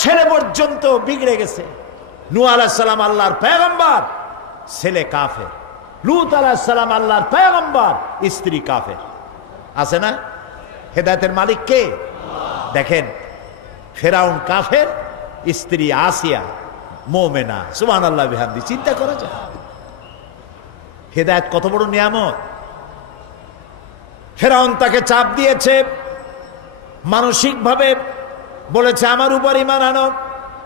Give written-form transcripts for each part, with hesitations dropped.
ছেলে পর্যন্ত বিগড়ে গেছে। নূহ আলাইহিস সালাম আল্লাহর পয়গম্বর, ছেলে কাফের। লূত আলাইহিস সালাম আল্লাহর পয়গম্বর, স্ত্রী কাফের। আছে না? হেদায়েতের মালিক কে? দেখেন, ফেরাউন কাফের, স্ত্রী আসিয়া মুমিনা। সুবহানাল্লাহ বিহামদি। চিন্তা করা যায় হেদায়েত কত বড় নিয়ামত। ফেরাউন তাকে চাপ দিয়েছে, মানসিকভাবে বলেছে আমার উপর ঈমান আনো,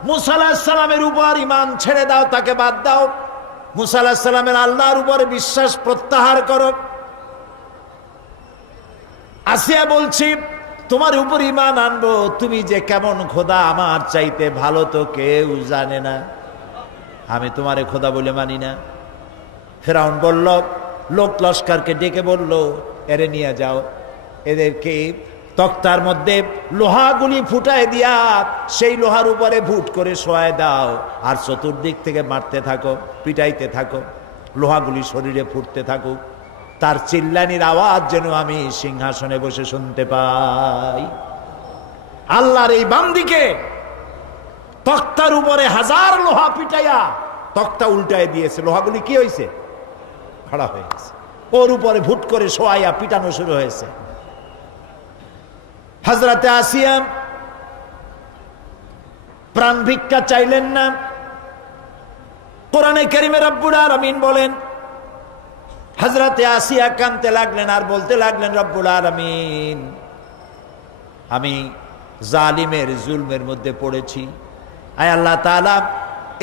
মূসা আলাইহিস সালামের উপর ঈমান ছেড়ে দাও, তাকে বাদ দাও, মূসা আলাইহিস সালামের আল্লাহর উপর বিশ্বাস প্রত্যাহার করো। আসিয়া বলছি তোমার উপর ঈমান আনবো, তুমি যে কেমন খোদা আমার চাইতে ভালো তো কেউ জানে না, আমি তোমারে খোদা বলে মানি না। ফেরাউন বলল, লোক লস্করকে ডেকে বলল, এরে নিয়ে যাও, এদেরকে তক্তার মধ্যে লোহাগুলি ফুটায় দিয়া সেই লোহার উপরে ভুট করে শোয়ায় দাও, আর চতুর্দিক থেকে মারতে থাকো, পিটাইতে থাকো, লোহাগুলি শরীরে ফুটতে থাকুক, তার চিল্লানির আওয়াজ যেন আমি সিংহাসনে বসে শুনতে পাই। আল্লাহর এই বান্দিকে তক্তার উপরে হাজার লোহা পিটাইয়া তক্তা উল্টায় দিয়েছে, লোহাগুলি কি হয়েছে? খাড়া হয়ে গেছে। ওর উপরে ভুট করে শোয়াইয়া পিটানো শুরু হয়েছে। হযরতে আসিয়া প্রাণ ভিক্ষা চাইলেন না। কোরআনে কারীমে রব্বুল আলামিন বলেন, হযরতে আসিয়া কাঁদতে লাগলেন আর বলতে লাগলেন, রব্বুল আলামিন, আমি জালিমের জুলমের মধ্যে পড়েছি, আয় আল্লাহ তাআলা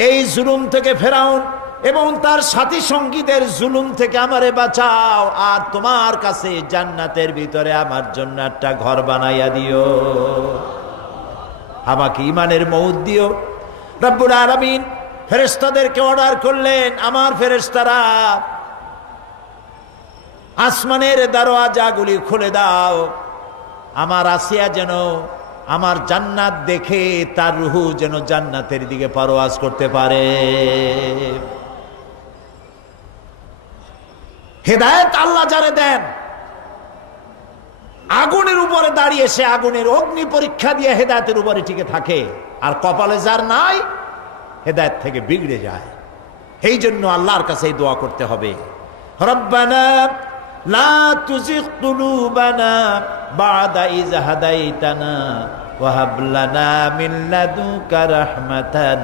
এই জুলুম থেকে, ফেরাউন এবং তার সাথী সঙ্গীদের জুলুম থেকে আমারে বাঁচাও, আর তোমার কাছে জান্নাতের ভিতরে আমার জন্য একটা ঘর বানাইয়া দিও, আমাকে ঈমানের মউত দিও। রব্বুল আলামিন ফেরেশতাদেরকে অর্ডার করলেন, আমার ফেরেশতারা আসমানের দরওয়াজাগুলি খুলে দাও, আমার আসিয়া যেন আমার জান্নাত দেখে তার রূহ যেন জান্নাতের দিকে পারওয়াজ করতে পারে। হেদায়েত আল্লাহ যারে দেন, আগুনের উপরে দাঁড়িয়ে সে আগুনের অগ্নি পরীক্ষা দিয়ে হেদায়েতের উপরে টিকে থাকে, আর কপালে যার নাই হেদায়েত থেকে বিগড়ে যায়। এই জন্য আল্লাহর কাছে এই দোয়া করতে হবে, রব্বানা লা তুজিগ কুলুবানা বা'দা ইয হাদাইতানা ওয়া হাব লানা মিন লাদুনকা রাহমাতান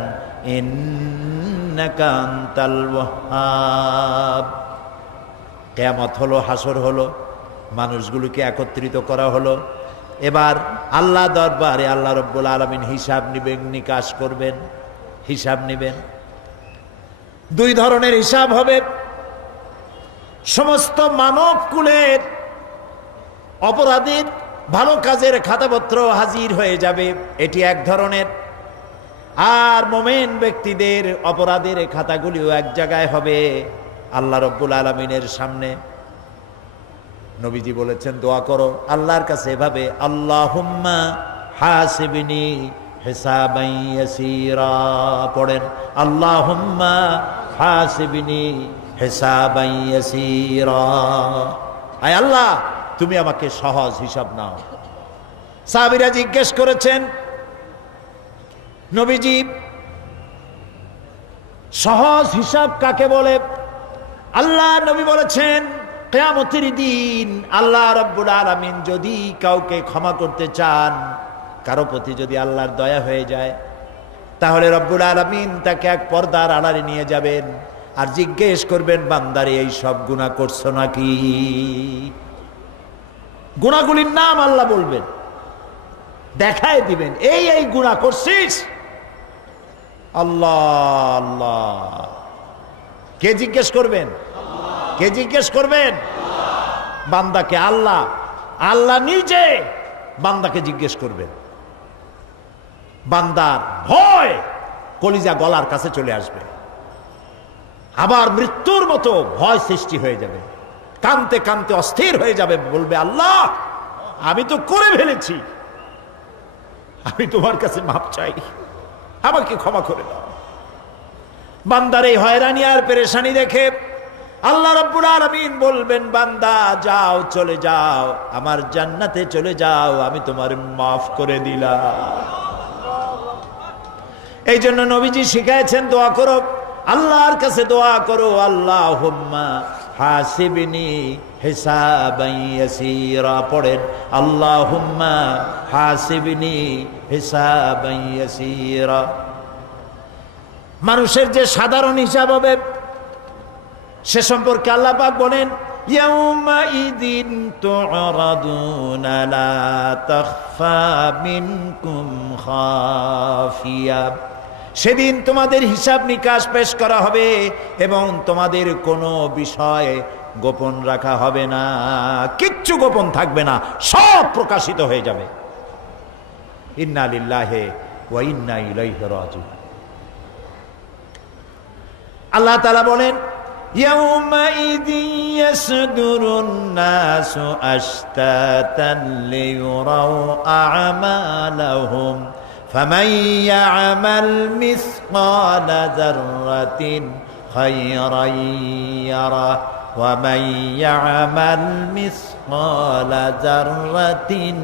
ইন্নাকা আনতাল ওয়াহ্হাব। কিয়ামত হলো, হাসর হলো, মানুষগুলোকে একত্রিত করা হলো। এবার আল্লাহ দরবারে আল্লাহ রব্বুল আলামিন হিসাব নিবেন, নিকাশ করবেন, হিসাব নিবেন। দুই ধরনের হিসাব হবে। সমস্ত মানব কুলের অপরাধীর ভালো কাজের খাতাপত্র হাজির হয়ে যাবে, এটি এক ধরনের। আর মুমিন ব্যক্তিদের অপরাধের খাতাগুলিও এক জায়গায় হবে আল্লাহ রব্বুল আলামিনের সামনে। নবীজি বলেছেন, দোয়া করো আল্লাহর কাছে এভাবে, আল্লাহুম্মা হাসিবনি হিসাবান ইয়াসীরা। পড়েন, আল্লাহুম্মা হাসিবনি হিসাবান ইয়াসীরা। আয় আল্লাহ, তুমি আমাকে সহজ হিসাব নাও। সাহাবীরা জিজ্ঞেস করেছেন, নবীজি সহজ হিসাব কাকে বলে? আল্লাহ নবী বলেছেন, কিয়ামতের দিন আল্লাহ রাব্বুল আলামিন যদি কাউকে ক্ষমা করতে চান, কারো প্রতি যদি আল্লাহর দয়া হয়ে যায়, তাহলে রব্বুল আলামিন তাকে এক পর্দার আড়ালে নিয়ে যাবেন আর জিজ্ঞেস করবেন, বান্দারে এই সব গুনাহ করছো নাকি? গুনাহগুলির নাম আল্লাহ বলবেন, দেখায় দিবেন, এই এই গুনাহ করছিস। আল্লাহ আল্লাহ। কে জিজ্ঞেস করবেন? কে জিজ্ঞেস করবেন? বান্দাকে। আল্লাহ, আল্লাহ নিজে বান্দাকে জিজ্ঞেস করবেন। বান্দার ভয় কলিজা গলার কাছে চলে আসবে, আবার মৃত্যুর মতো ভয় সৃষ্টি হয়ে যাবে, কাঁদতে কাঁদতে অস্থির হয়ে যাবে, বলবে, আল্লাহ আমি তো করে ফেলেছি, আমি তোমার কাছে মাপ চাই, আমাকে ক্ষমা করে দাও। বান্দার এই হয়রানি আর পেরেশানি দেখে আল্লাহ রাব্বুল আলামিন বলবেন, বান্দা যাও, চলে যাও, আমার জান্নাতে চলে যাও, আমি তোমার মাফ করে দিলাম। এই জন্য নবীজি শিখাইছেন দোয়া করো, আল্লাহর কাছে দোয়া করো, আল্লাহুম্মা হাসিবনি হিসাবান ইয়াসীরা। পড়েন আল্লাহুম্মা হাসিবনি হিসাবান ইয়াসীরা। মানুষের যে সাধারণ হিসাব হবে সে সম্পর্কে আল্লাহ পাক বলেন ইয়াউমাইযিন তু'রাদুনা লা তাখফা মিনকুম খাফিয়া। সেদিন তোমাদের হিসাব নিকাশ পেশ করা হবে এবং তোমাদের কোনো বিষয় গোপন রাখা হবে না, কিচ্ছু গোপন থাকবে না, সব প্রকাশিত হয়ে যাবে। ইন্না লিল্লাহি ওয়া ইন্না ইলাইহি রাজিউন। আল্লাহ তাআলা বলেন ইয়াউমাইযিন ইয়াসদুরুন নাসু আশতাতান লিয়ুরাউ আ'মালাহুম ফামান ইয়া'মাল মিসকালা যাররাতিন খায়রান ইয়ারা ওয়া মান ইয়া'মাল মিসকালা যাররাতিন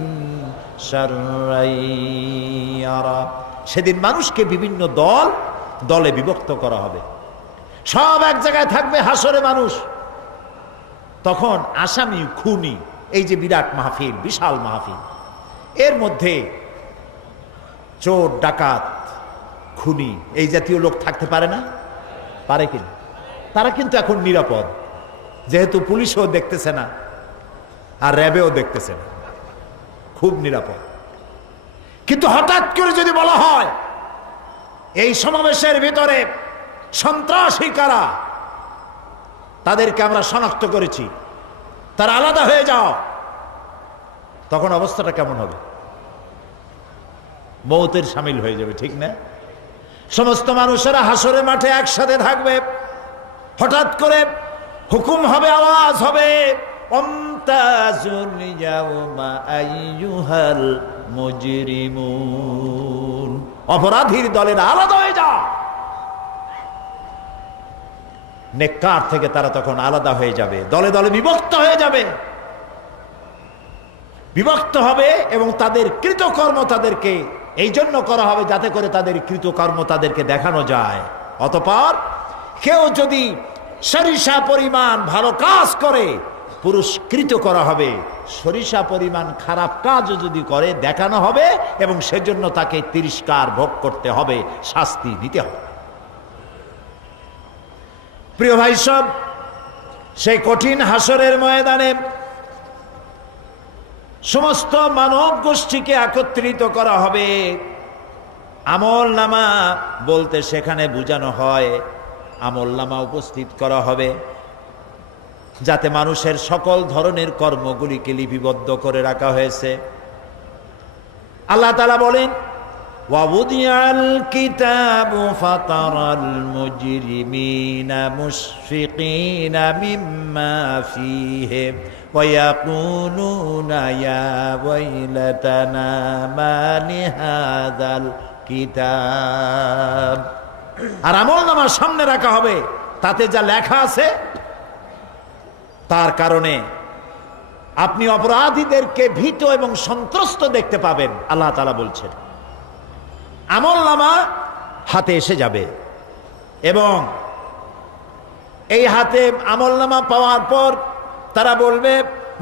শাররান ইয়ারা। সেদিন মানুষকে বিভিন্ন দলে বিভক্ত করা হবে, সব এক জায়গায় থাকবে হাসরে মানুষ। তখন আসামি খুনি, এই যে বিরাট মাহফিল, বিশাল মাহফিল, এর মধ্যে চোর ডাকাত খুনি এই জাতীয় লোক থাকতে পারে না? পারে কিনা? তারা কিন্তু এখন নিরাপদ, যেহেতু পুলিশও দেখতেছে না আর র্যাবেও দেখতেছে না, খুব নিরাপদ। কিন্তু হঠাৎ করে যদি বলা হয় এই সমাবেশের ভিতরে সন্ত্রাসী কারা, তাদেরকে আমরা শনাক্ত করেছি, তারা আলাদা হয়ে যাও, তখন অবস্থাটা কেমন হবে? মৌতের শামিল হয়ে যাবে, ঠিক না? সমস্ত মানুষেরা হাসরের মাঠে একসাথে থাকবে, হঠাৎ করে হুকুম হবে, আওয়াজ হবে আমতাজুল ইয়াউমা আইয়ুহাল মুজরিমুন। অপরাধীর দলের আলাদা হয়ে যাও। নেককার থেকে তারা তখন আলাদা হয়ে যাবে, দলে দলে বিভক্ত হয়ে যাবে, বিভক্ত হবে এবং তাদের কৃতকর্ম তাদেরকে এই জন্য করা হবে যাতে করে তাদের কৃতকর্ম তাদেরকে দেখানো যায়। অতঃপর কেউ যদি সরিষা পরিমাণ ভালো কাজ করে পুরস্কৃত করা হবে, সরিষা পরিমাণ খারাপ কাজও যদি করে দেখানো হবে এবং সেজন্য তাকে তিরস্কার ভোগ করতে হবে, শাস্তি দিতে হবে। প্রিয় ভাই সব, সেই কঠিন হাসরের ময়দানে সমস্ত মানব গোষ্ঠীকে একত্রিত করা হবে। আমল নামা বলতে সেখানে বোঝানো হয় আমল নামা উপস্থিত করা হবে, যাতে মানুষের সকল ধরনের কর্মগুলিকে লিপিবদ্ধ করে রাখা হয়েছে। আল্লাহ তাআলা বলেন ওয়াউদিয়াল কিতাবু ফাতারাল মুজরিমিনা মুশফিকিনা মিম্মা ফীহি ওয়া ইয়াকুলুনা ইয়া ওয়াইলাতানা মা লিহাযাল কিতাব। আর আমলনামা সামনে রাখা হবে, তাতে যা লেখা আছে তার কারণে আপনি অপরাধীদেরকে ভীত এবং সন্ত্রস্ত দেখতে পাবেন। আল্লাহ তাআলা বলছেন আমলনামা হাতে এসে যাবে এবং এই হাতে আমলনামা পাওয়ার পর তারা বলবে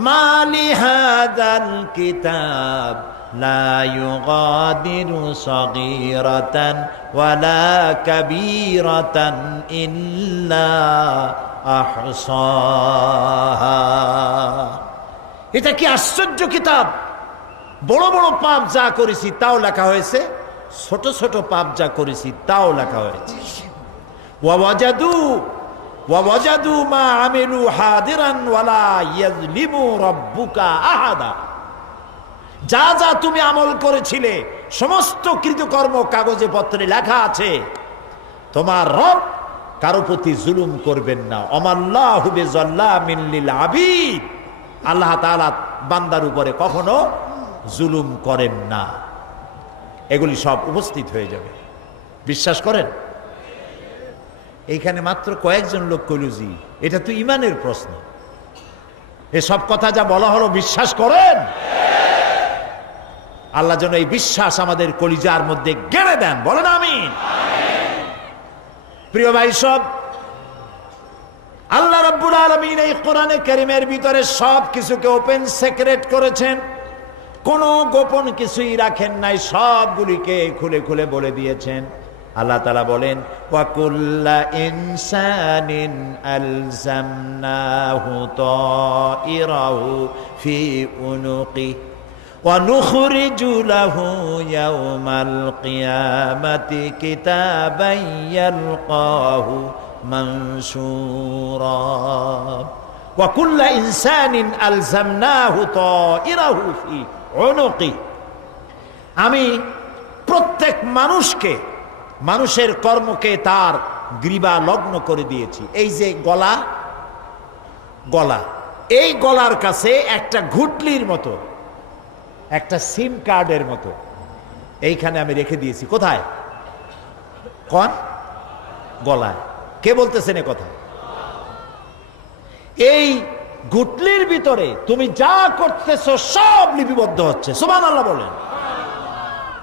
মালি হাযাল কিতাব লা ইউগাদিরু সাগীরাতান ওয়ালা কাবীরাতান ইল্লা আহসাহা। এটা কি আশ্চর্য কিতাব! বড় বড় পাপ যা করেছি তাও লেখা হয়েছে, ছোট ছোট পাপ যা করেছি তাও লেখা হয়েছে। ওয়াজাদু মা আমিলু হাদিরান ওয়ালা ইয়াযলিমু রাব্বুকা আহাদা। যা যা তুমি আমল করেছিলে সমস্ত কৃতকর্ম কাগজে পত্রে লেখা আছে। তোমার রব কারো প্রতি জুলুম করবেন না। অমাল্লাহু বিযাল্লামিন লিল আবিদ। আল্লাহ তাআলা বান্দার উপরে কখনো জুলুম করেন না। এগুলি সব উপস্থিত হয়ে যাবে, বিশ্বাস করেন? এইখানে মাত্র কয়েকজন লোক কইল জি, এটা তো ইমানের প্রশ্ন। এসব কথা যা বলা হলো বিশ্বাস করেন? আল্লাহ যেন এই বিশ্বাস আমাদের কলিজার মধ্যে গেড়ে দেন, বলেন আমিন। প্রিয় ভাই সব, আল্লাহ রাব্বুল আলামিন এই কোরআনে কারীমের ভিতরে সব কিছুকে ওপেন সিক্রেট করেছেন, কোনো গোপন কিছুই রাখেন নাই, সবগুলিকে খুলে খুলে বলে দিয়েছেন। আল্লাহ তাআলা বলেন, ওয়া কুল্লা ইনসানিন আলজামনাহু তাইরাহু ফি উনুকি ওয়া নুখরিজু লাহু ইয়াওমাল কিয়ামাতি কিতাবান ইয়ালকাহু মানসুরা ওয়া কুল্লা ইনসানিন আলজামনাহু তাইরাহু ফি উনুকি। আমি প্রত্যেক মানুষকে, মানুষের কর্মকে তার গ্রীবা লগ্ন করে দিয়েছি। এই যে গলা, গলা, এই গলার কাছে একটা ঘুটলির মতো, একটা সিম কার্ডের মতো এইখানে আমি রেখে দিয়েছি। কোথায়? কোন গলায়? কে বলতেছেন এ কথা? এই গুটলির ভিতরে তুমি যা করতেছো সব লিপিবদ্ধ হচ্ছে। সুবহানাল্লাহ বলেন।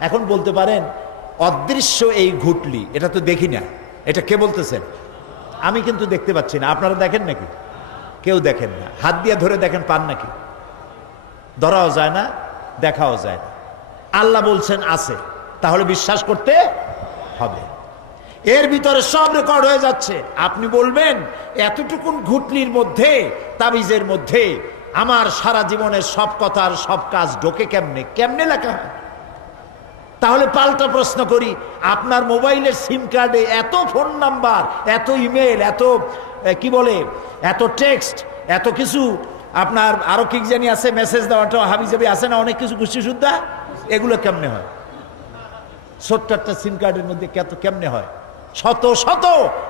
এখন বলতে পারেন অদৃশ্য এই ঘুটলি, এটা তো দেখি না, এটা কে বলতেছেন? আমি কিন্তু দেখতে পাচ্ছি না। আপনারা দেখেন নাকি? কেউ দেখেন না। হাত দিয়ে ধরে দেখেন, পান নাকি? ধরাও যায় না, দেখাও যায় না। আল্লাহ বলছেন আছে, তাহলে বিশ্বাস করতে হবে। এর ভিতরে সব রেকর্ড হয়ে যাচ্ছে। আপনি বলবেন এতটুকুন ঘুটলির মধ্যে, তাবিজের মধ্যে আমার সারা জীবনের সব কথার সব কাজ ঢোকে কেমনে? কেমনে লেখা হয়? তাহলে পাল্টা প্রশ্ন করি, আপনার মোবাইলের সিম কার্ডে এত ফোন নাম্বার, এত ইমেল, এত কি বলে, এত টেক্সট, এত কিছু, আপনার আরো কি জানি আছে, মেসেজ দেওয়াটা হাবিজাবি আছে না, অনেক কিছু গোষ্ঠী সুদ্ধা, এগুলো কেমনে হয়? ছোট্ট একটা সিম কার্ডের মধ্যে কেমনে হয়? শত শত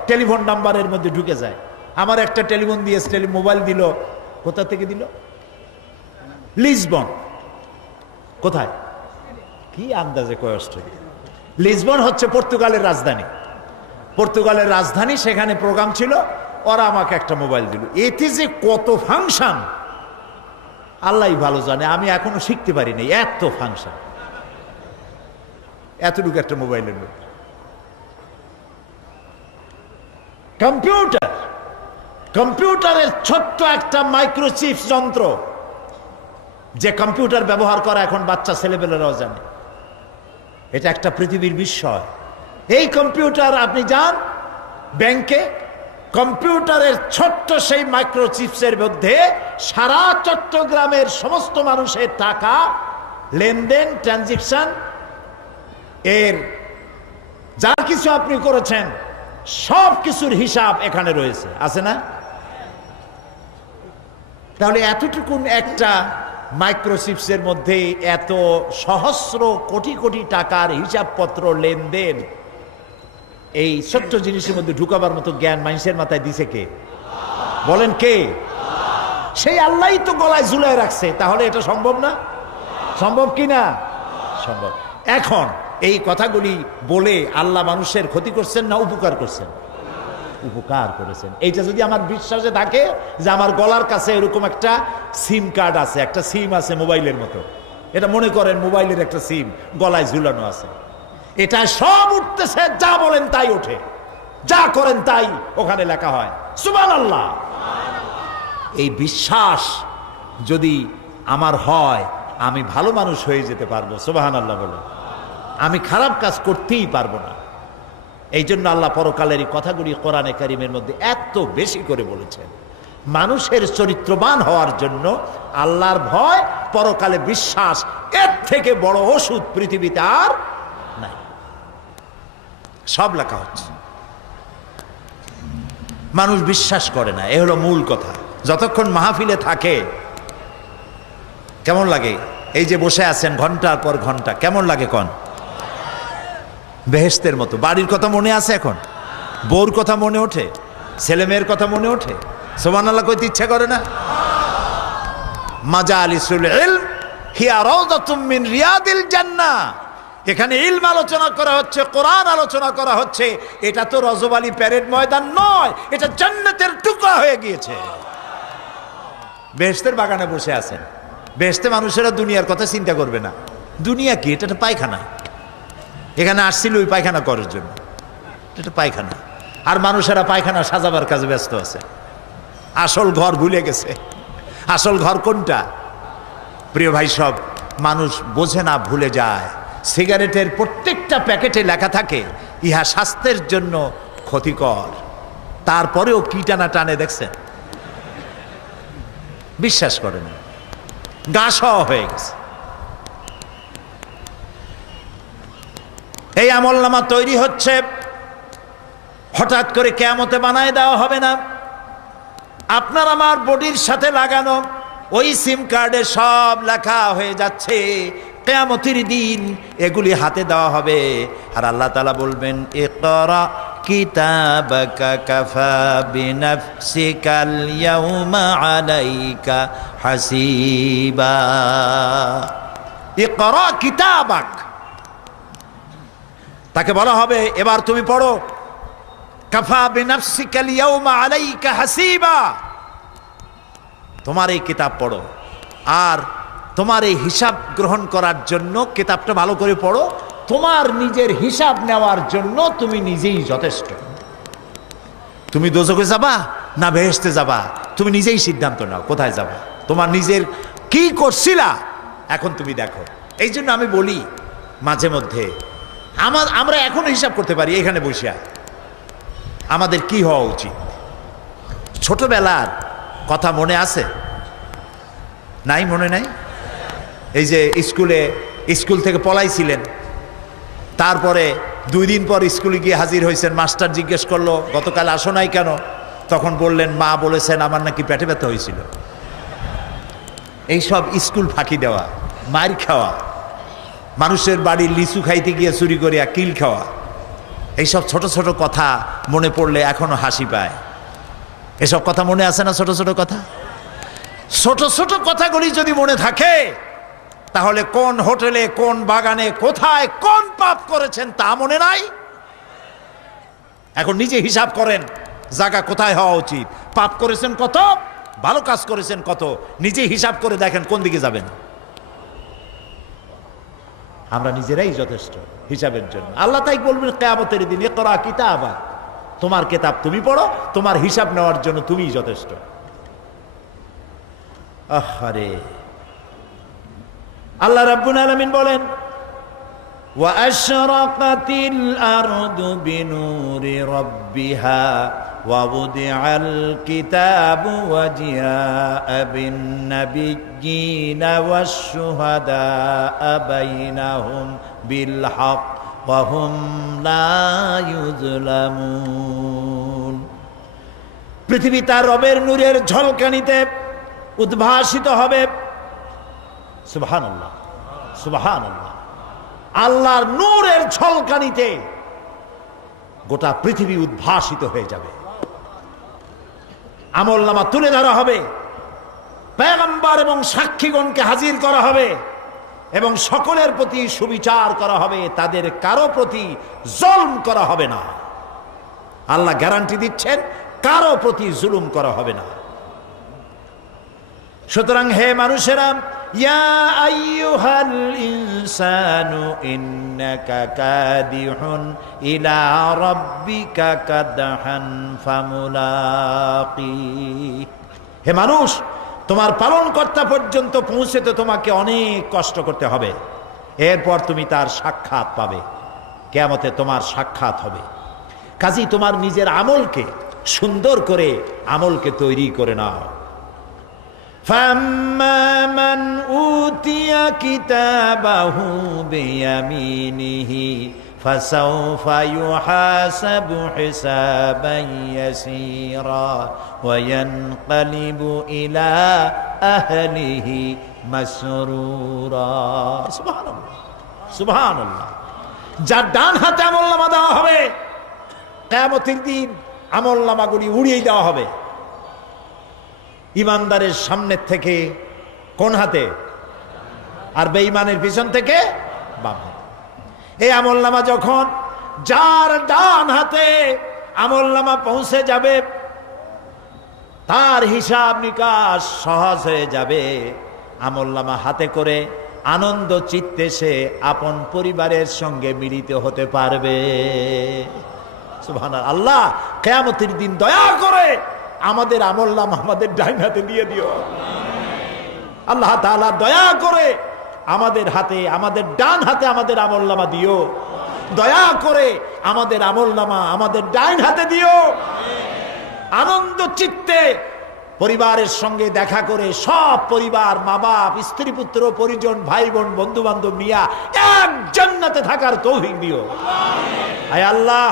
টেলিফোন নাম্বারের মধ্যে ঢুকে যায়। আমার একটা টেলিফোন দিয়ে মোবাইল দিল, কোথা থেকে দিল? লিসবন। কোথায়? কি আন্দাজে কয় অস্ট্রেলিয়া? লিসবন হচ্ছে পর্তুগালের রাজধানী। পর্তুগালের রাজধানী, সেখানে প্রোগ্রাম ছিল, ওরা আমাকে একটা মোবাইল দিল। এতে যে কত ফাংশন আল্লাহই ভালো জানে, আমি এখনো শিখতে পারি নাই। এত ফাংশন, এতটুকু একটা মোবাইলের মধ্যে। কম্পিউটার, কম্পিউটারের ছোট্ট একটা মাইক্রোচিপ যন্ত্র, যে কম্পিউটার ব্যবহার করা এখন বাচ্চা ছেলেপেলেরাও জানে। এটা একটা পৃথিবীর বিস্ময়। এই কম্পিউটার, আপনি যান ব্যাংকে, কম্পিউটারের ছোট্ট সেই মাইক্রোচিপসের মধ্যে সারা চট্টগ্রামের সমস্ত মানুষের টাকা লেনদেন, ট্রানজেকশন, এর যা কিছু আপনি করেছেন সব কিছুর হিসাব এখানে রয়েছে, আছে না? তাহলে এতটুকুন একটা মাইক্রোচিপসের মধ্যে এত সহস্র কোটি কোটি টাকার হিসাবপত্র, লেনদেন, এই ছোট্ট জিনিসের মধ্যে ঢুকাবার মতো জ্ঞান মানুষের মাথায় দিছে কে? বলেন কে? সেই আল্লাহই তো গলায় ঝুলায় রাখছে। তাহলে এটা সম্ভব না? সম্ভব কি না? সম্ভব। এখন এই কথাগুলি বলে আল্লাহ মানুষের ক্ষতি করছেন না উপকার করছেন? উপকার করেছেন। এইটা যদি আমার বিশ্বাসে থাকে যে আমার গলার কাছে এরকম একটা সিম কার্ড আছে, একটা সিম আছে মোবাইলের মতো, এটা মনে করেন মোবাইলের একটা সিম গলায় ঝুলানো আছে, এটা সব উঠতেছে, যা বলেন তাই ওঠে, যা করেন তাই ওখানে লেখা হয়। সুবহানাল্লাহ। এই বিশ্বাস যদি আমার হয়, আমি ভালো মানুষ হয়ে যেতে পারবো। সুবহানাল্লাহ বলে। আমি খারাপ কাজ করতেই পারবো না। এই জন্য আল্লাহ পরকালের এই কথাগুলি কোরআনে কারীমের মধ্যে এত বেশি করে বলেছেন। মানুষের চরিত্রবান হওয়ার জন্য আল্লাহর ভয়, পরকালে বিশ্বাস, এর থেকে বড় ওষুধ পৃথিবীতে আর নাই। সব লেখা হচ্ছে। মানুষ বিশ্বাস করে না, এ হলো মূল কথা। যতক্ষণ মাহফিলে থাকে কেমন লাগে? এই যে বসে আছেন ঘন্টার পর ঘন্টা, কেমন লাগে? কোন বেহেশতের মতো। বাড়ির কথা মনে আছে? এখন বউর কথা মনে ওঠে? ছেলে মেয়ের কথা মনে ওঠে? সুবহানাল্লাহ কইতে ইচ্ছা করে না? মাজালিসুল ইলম হিয়া রাউযাতুম মিন রিয়াদিল জান্নাহ। এখানে ইলম আলোচনা করা হচ্ছে, কোরআন আলোচনা করা হচ্ছে। এটা তো রজব আলী প্যারেড ময়দান নয়, এটা জান্নাতের টুকরা হয়ে গিয়েছে। বেহেশতের বাগানে বসে আছেন। বেহেশতে মানুষেরা দুনিয়ার কথা চিন্তা করবে না, দুনিয়া কি? এটা একটা পায়খানা। এখানে আসছিল ওই পায়খানা করার জন্য। এটা পায়খানা। আর মানুষেরা পায়খানা সাজাবার কাজে ব্যস্ত আছে, আসল ঘর ভুলে গেছে। আসল ঘর কোনটা? প্রিয় ভাই, সব মানুষ বোঝে না, ভুলে যায়। সিগারেটের প্রত্যেকটা প্যাকেটে লেখা থাকে ইহা স্বাস্থ্যের জন্য ক্ষতিকর, তারপরেও কি টানা টানে দেখছেন? বিশ্বাস করেন, গা সহ হয়ে গেছে। এই আমলনামা তৈরি হচ্ছে, হঠাৎ করে কিয়ামতে বানায় দেওয়া হবে না। আপনার আমার বডির সাথে লাগানো ওই সিম কার্ডে সব লেখা হয়ে যাচ্ছে। কিয়ামতের দিন এগুলি হাতে দেওয়া হবে, আর আল্লাহ তাআলা বলবেন, ইকরা কিতাবাকা কাফা বিনাফসিকাল ইয়াউমা আলাইকা হাসিবা। ইকরা কিতাবাক, তাকে বলা হবে এবার তুমি পড়ো। কাফা বিনাফসিকাল ইয়াউমা আলাইকা হাসিবা, তোমার এই কিতাব পড়ো, আর তোমার এই হিসাব গ্রহণ করার জন্য কিতাবটা ভালো করে পড়ো। তোমার নিজের হিসাব নেওয়ার জন্য তুমি নিজেই যথেষ্ট। তুমি দোজখে যাবা না বেহেশতে যাবা, তুমি নিজেই সিদ্ধান্ত নাও কোথায় যাবা। তোমার নিজের কি করছিলা এখন তুমি দেখো। এই জন্য আমি বলি মাঝে মধ্যে আমরা এখন হিসাব করতে পারি এখানে বসিয়া আমাদের কি হওয়া উচিত। ছোটবেলার কথা মনে আছে? নাই? মনে নাই? এই যে স্কুল থেকে পলাইছিলেন, তারপরে 2 দিন পর স্কুলে গিয়ে হাজির হয়েছেন, মাস্টার জিজ্ঞেস করলো গতকাল আসো নাই কেন? তখন বললেন মা বলেছেন আমার নাকি পেটে ব্যথা হয়েছিল। এইসব স্কুল ফাঁকি দেওয়া, মার খাওয়া, মানুষের বাড়ির লিচু খাইতে গিয়ে চুরি করিয়া কিল খাওয়া, এইসব ছোট ছোট কথা মনে পড়লে এখনো হাসি পায়। এসব কথা মনে আছে না? ছোট ছোট কথা, ছোট ছোট কথাগুলি যদি মনে থাকে তাহলে কোন হোটেলে, কোন বাগানে, কোথায় কোন পাপ করেছেন তা মনে নাই? এখন নিজে হিসাব করেন জায়গা কোথায় হওয়া উচিত, পাপ করেছেন কত, ভালো কাজ করেছেন কত, নিজে হিসাব করে দেখেন কোন দিকে যাবেন। আমরা নিজেরাই যথেষ্ট হিসাবের জন্য। আল্লাহ তাই বলবেন কিয়ামতের দিন, ইকরা কিতাবা, তোমার কিতাব তুমি পড়ো, তোমার হিসাব নেওয়ার জন্য তুমিই যথেষ্ট। আহারে, আল্লাহ রাব্বুল আলামিন বলেন, ওয়া আশরাকাতিল আরদু বিনুরি রাব্বিহা ওয়া বুদিআল কিতাবু ওয়া জিআআ বিন নাবিয়্যিনা ওয়াশ শুহাদাআ বাইনাহুম বিল হক ওয়া হুম লা ইউযলামুন। পৃথিবী তার রবের নূরের ঝলকানিতে উদ্ভাসিত হবে। সুবহানাল্লাহ, সুবহানাল্লাহ। আল্লাহর নূরের ঝলকানিতে গোটা পৃথিবী উদ্ভাসিত হয়ে যাবে। আমলনামা তুলে ধরা হবে, পয়গম্বর এবং সাক্ষীগণকে হাজির করা হবে এবং সকলের প্রতি সুবিচার করা হবে, তাদের কারো প্রতি জুলুম করা হবে না। আল্লাহ গ্যারান্টি দিচ্ছেন কারো প্রতি জুলুম করা হবে না। সুতরাং হে মানুষেরা, ইয়া আইয়ুহাল ইনসানু ইন্নাকা কাদিহুন ইলা রাব্বিকা কাদহান ফামুলাকি। হে মানুষ, তোমার পালনকর্তা পর্যন্ত পৌঁছতে তোমাকে অনেক কষ্ট করতে হবে, এরপর তুমি তার সাক্ষাৎ পাবে। কিয়ামতে তোমার সাক্ষাৎ হবে। কাজেই তোমার নিজের আমলকে সুন্দর করে আমলকে তৈরি করে নাও। فَأَمَّا مَنْ أُوتِيَ كِتَابَهُ بِيَمِينِهِ فَسَوْفَ يُحَاسَبُ حِسَابًا يَسِيرًا وَيَنْقَلِبُ إِلَى أَهْلِهِ مسرورا। সুবহানাল্লাহ, সুবহানাল্লাহ। যার ডান হাতে আমলনামা দেওয়া হবে, কিয়ামতের দিন আমলনামাগুলি উড়িয়ে দেওয়া হবে। ইমানদারের সামনের থেকে কোন হাতে, আর বেঈমানের পিছন থেকে বাম হাতে। এই আমলনামা যখন যার ডান হাতে আমলনামা পৌঁছে যাবে, তার হিসাব নিকাশ সহজ হয়ে যাবে। আমলনামা হাতে করে আনন্দ চিত্তে সে আপন পরিবারের সঙ্গে মিলিত হতে পারবে। সুবহানাল্লাহ। আল্লাহ কিয়ামতের দিন দয়া করে আমাদের আমলনামা আমাদের ডাইন হাতে দিয়ে দিও। আল্লাহ তাআলা দয়া করে আমাদের হাতে, আমাদের ডান হাতে আমাদের আমলনামা দিও। দয়া করে আমাদের আমলনামা আমাদের ডাইন হাতে দিও। আনন্দ চিত্তে পরিবারের সঙ্গে দেখা করে সব পরিবার, মা বাপ, স্ত্রী পুত্র পরিজন, ভাই বোন, বন্ধু বান্ধব নিয়া এক জান্নাতে থাকার তৌফিক দিও। আয় আল্লাহ,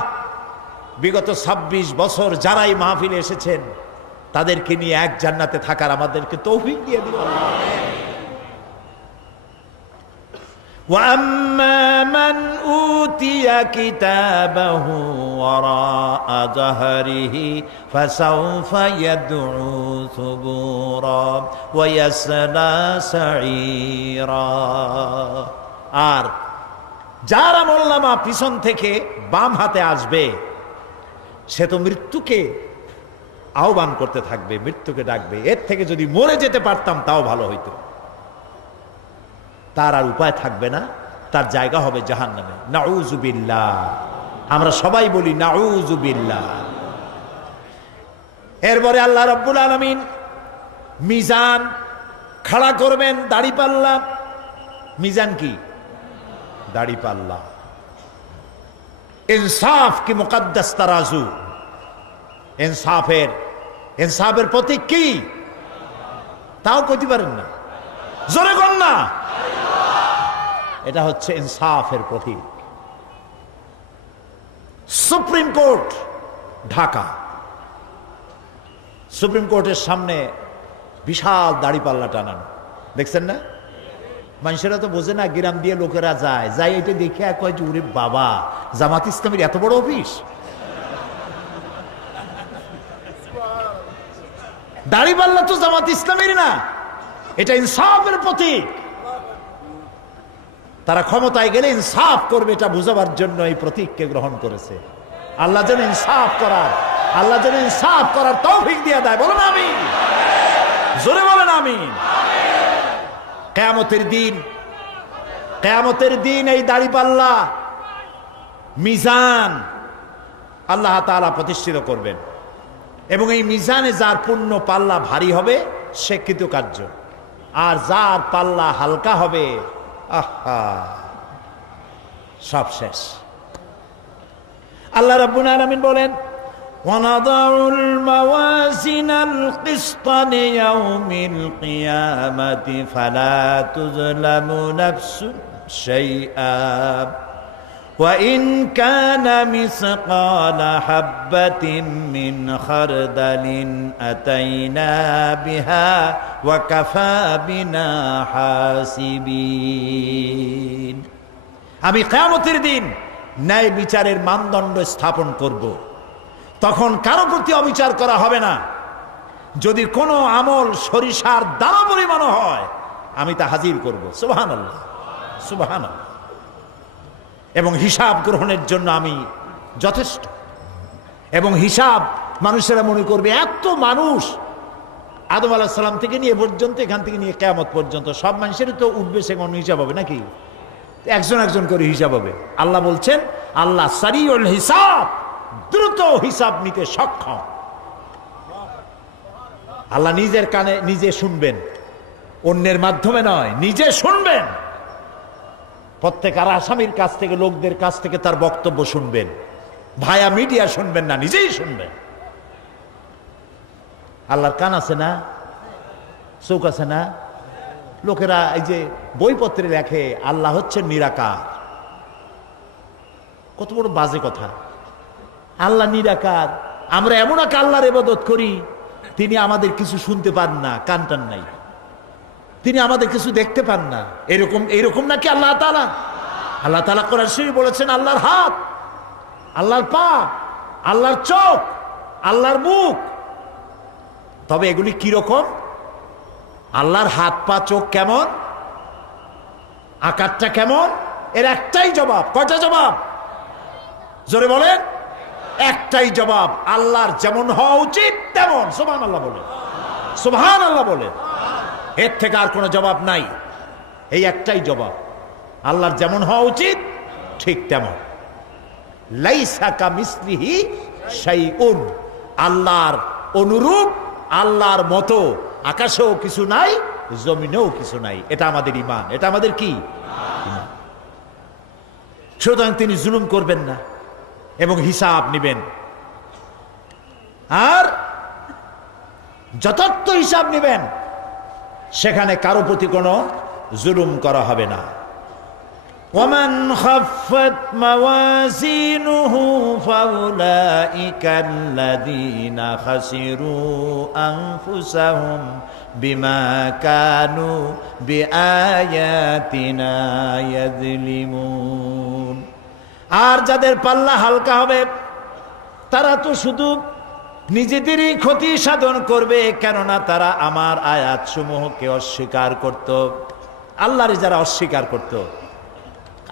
বিগত 26 বছর যারাই মাহফিলে এসেছেন তাদেরকে নিয়ে এক জান্নাতে থাকার আমাদেরকে তৌফিক দিয়ে দিও। وَأَمَّا مَنْ أُوتِيَ كِتَابَهُ وَرَاءَ ظَهْرِهِ فَسَوْفَ يَدْعُو ثُبُورًا وَيَصْلَى سَعِيرًا। আর যার আমলনামা পিছন থেকে বাম হাতে আসবে সে তো মৃত্যুকে আহ্বান করতে থাকবে, মৃত্যুকে ডাকবে। এর থেকে যদি মরে যেতে পারতাম তাও ভালো হইতো। তার আর উপায় থাকবে না, তার জায়গা হবে জাহান্নামে। নাউযুবিল্লাহ। আমরা সবাই বলি নাউযুবিল্লাহ। এরপরে আল্লাহ রাব্বুল আলামিন মিজান খাড়া করবেন, দাড়িপাল্লা। মিজান কি? দাড়িপাল্লা। ইনসাফ কি মুকদ্দাস তারাজু। ইনসাফের প্রতীক কি? তাও কইতে পারেন না, জোরে কর না। এটা হচ্ছে ইনসাফের প্রতীক। সুপ্রিম কোর্ট ঢাকা, সুপ্রিম কোর্টের সামনে বিশাল দাড়িপাল্লা টানানো, দেখছেন না? মানুষেরা তো বোঝে না, গ্রাম দিয়ে লোকেরা যায়, এটা দেখে কয় যে ওরে বাবা, জামাত ইসলামের এত বড় অফিস। দাড়িপাল্লা তো জামাত ইসলামের না, এটা ইনসাফের প্রতীক। তারা ক্ষমতায় গেলে ইনসাফ করবে এটা বুঝাবার জন্য এই প্রতীককে গ্রহণ করেছে। আল্লাহ যেন ইনসাফ করার তৌফিক দিয়ে দেয়। বলেন আমিন, জোরে বলেন আমিন। কিয়ামতের দিন এই দাড়িপাল্লা মিজান আল্লাহ তাআলা প্রতিষ্ঠিত করবেন এবং এই মিজানে যার পুণ্য পাল্লা ভারী হবে সে কৃতকার্য, আর যার পাল্লা হালকা হবে আহা সব শেষ। আল্লাহ রাব্বুল আলামিন বলেন, وَنَضَعُ الْمَوَازِينَ الْقِسْطَ لِيَوْمِ الْقِيَامَةِ فَلَا تُظْلَمُ نَفْسٌ شَيْئًا وَإِنْ كَانَ مِثْقَالَ حَبَّةٍ مِّنْ خَرْدَلٍ أَتَيْنَا بِهَا وَكَفَى بِنَا حَاسِبِينَ। আমি কিয়ামতের দিন ন্যায় বিচারের মানদণ্ড স্থাপন করব। তখন কারো প্রতি অবিচার করা হবে না। যদি কোনো আমল সরিষার দানা পরিমাণ হয় আমি তা হাজির করব। সুবহানাল্লাহ, সুবহানাল্লাহ। এবং হিসাব গ্রহণের জন্য আমি যথেষ্ট। এবং হিসাব মানুষেরা মনে করবে এত মানুষ, আদম আলাইহিস সালাম থেকে নিয়ে পর্যন্ত, এখান থেকে নিয়ে কিয়ামত পর্যন্ত সব মানুষের তো উঠবে সে কোন হিসাব হবে নাকি? একজন একজন করে হিসাব হবে। আল্লাহ বলছেন, আল্লাহ সারিউল হিসাব, দ্রুত হিসাব নিতে সক্ষম। আল্লাহ নিজের কানে নিজে শুনবেন, অন্যের মাধ্যমে নয়, নিজে শুনবেন। প্রত্যেক আর আসামির কাছ থেকে, লোকদের কাছ থেকে তার বক্তব্য শুনবেন, ভায়া মিডিয়া শুনবেন না, নিজেই শুনবেন। আল্লাহর কান আছে না, চোখ আছে না? লোকেরা এই যে বইপত্রে লেখে আল্লাহ হচ্ছে নিরাকার, কত বড় বাজে কথা। আল্লাহ নিরাকার, আমরা এমন এক আল্লাহর ইবাদত করি তিনি আমাদের কিছু শুনতে পান না, কান টান নাই, তিনি আমাদের কিছু দেখতে পান না। এরকম নাকি আল্লাহ তাআলা? আল্লাহ তাআলা কোরআন শরীফে বলেছেন আল্লাহর হাত, আল্লাহর পা, আল্লাহর চোখ, আল্লাহর মুখ। তবে এগুলি কি রকম? আল্লাহর হাত, পা, চোখ কেমন, আকারটা কেমন? এর একটাই জবাব। কয়টা জবাব? জোরে বলেন। একটাই জবাব, আল্লাহর যেমন হওয়া উচিত তেমন। সুবহানাল্লাহ বলেন, সুবহানাল্লাহ বলেন। এর থেকে আর কোনো জবাব নাই। এই একটাই জবাব। আল্লাহর যেমন হওয়া উচিত ঠিক তেমন। লাইসা কামিসলিহি শাইউন, আল্লাহর অনুরূপ, আল্লাহর মতো আকাশেও কিছু নাই, জমিনেও কিছু নাই। এটা আমাদের ঈমান, এটা আমাদের কি ঈমান। সুতরাং তিনি জুলুম করবেন না এবং হিসাব নেবেন, আর যথার্থ হিসাব নেবেন। সেখানে কারো প্রতি কোনো জুলুম করা হবে না। ومن خفت موازينه فأولئك الذين خسروا أنفسهم بما كانوا بآياتنا يظلمون। আর যাদের পাল্লা হালকা হবে তারা তো শুধু নিজেদেরই ক্ষতি সাধন করবে, কেননা তারা আমার আয়াতসমূহকে অস্বীকার করত। আল্লাহর যারা অস্বীকার করত,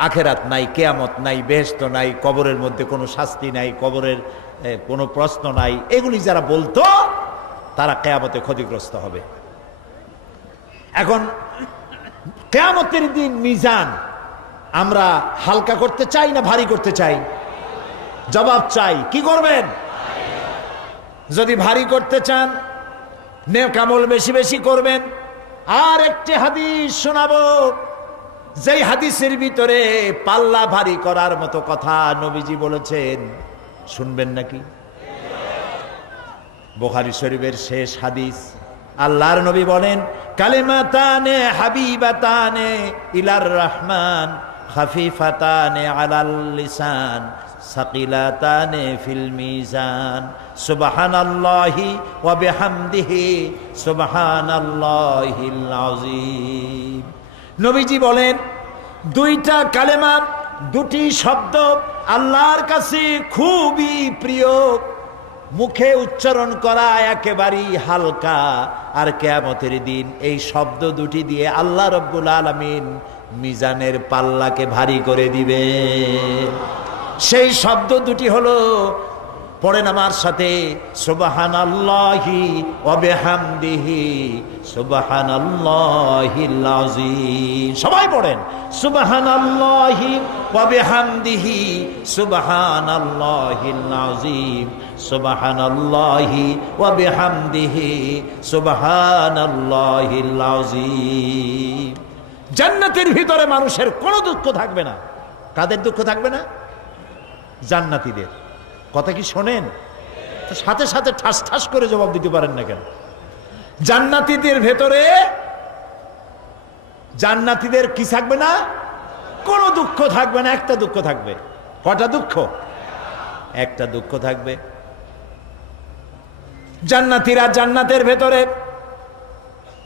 আখেরাত নাই, কিয়ামত নাই, বেহেশত নাই, কবরের মধ্যে কোনো শাস্তি নাই, কবরের কোনো প্রশ্ন নাই, এগুলি যারা বলতো তারা কিয়ামতে ক্ষতিগ্রস্ত হবে। এখন কিয়ামতের দিন মিজান আমরা হালকা করতে চাই না ভারী করতে চাই? জবাব চাই। কি করবেন? যদি ভারী করতে চান নেক আমল বেশি বেশি করবেন। আর একটি হাদিস শোনাবো, যেই হাদিসের ভিতরে পাল্লা ভারী করার মতো কথা নবীজি বলেছেন। শুনবেন নাকি? বুখারী শরীফের শেষ হাদিস। আল্লাহর নবী বলেন, কালিমাতানে হাবিবাতানে ইলার রহমান খাফিফাতানে আলাল লিসান সাকিলাতানে ফিল মিজান সুবহানাল্লাহি ওয়া বিহামদিহি সুবহানাল্লাহিল আযীম। নবীজি বলেন, দুইটা কালেমা, দুটি শব্দ আল্লাহর কাছে খুবই প্রিয়, মুখে উচ্চারণ করা একেবারেই হালকা। আর কিয়ামতের দিন এই শব্দ দুটি দিয়ে আল্লাহ রাব্বুল আলামিন মিজানের পাল্লাকে ভারী করে দিবে। সেই শব্দ দুটি হলো, পড়েন আমার সাথে, সুবহানাল্লাহি ওয়া বিহামদিহি সুবহানাল্লাহিল আযীম। সবাই পড়েন, সুবহানাল্লাহি ওয়া বিহামদিহি সুবহানাল্লাহিল আযীম সুবহানাল্লাহি ওয়া বিহামদিহি সুবহানাল্লাহিল আযীম। জান্নাতের ভিতরে মানুষের কোনো দুঃখ থাকবে না। কাদের দুঃখ থাকবে না? জান্নাতীদের। কথা কি শোনেন? সাথে সাথে ঠাস ঠাস করে জবাব দিতে পারেন না কেন? জান্নাতীদের ভেতরে, জান্নাতীদের কি থাকবে না? কোনো দুঃখ থাকবে না। একটা দুঃখ থাকবে। কটা দুঃখ? একটা দুঃখ থাকবে। জান্নাতীরা জান্নাতের ভেতরে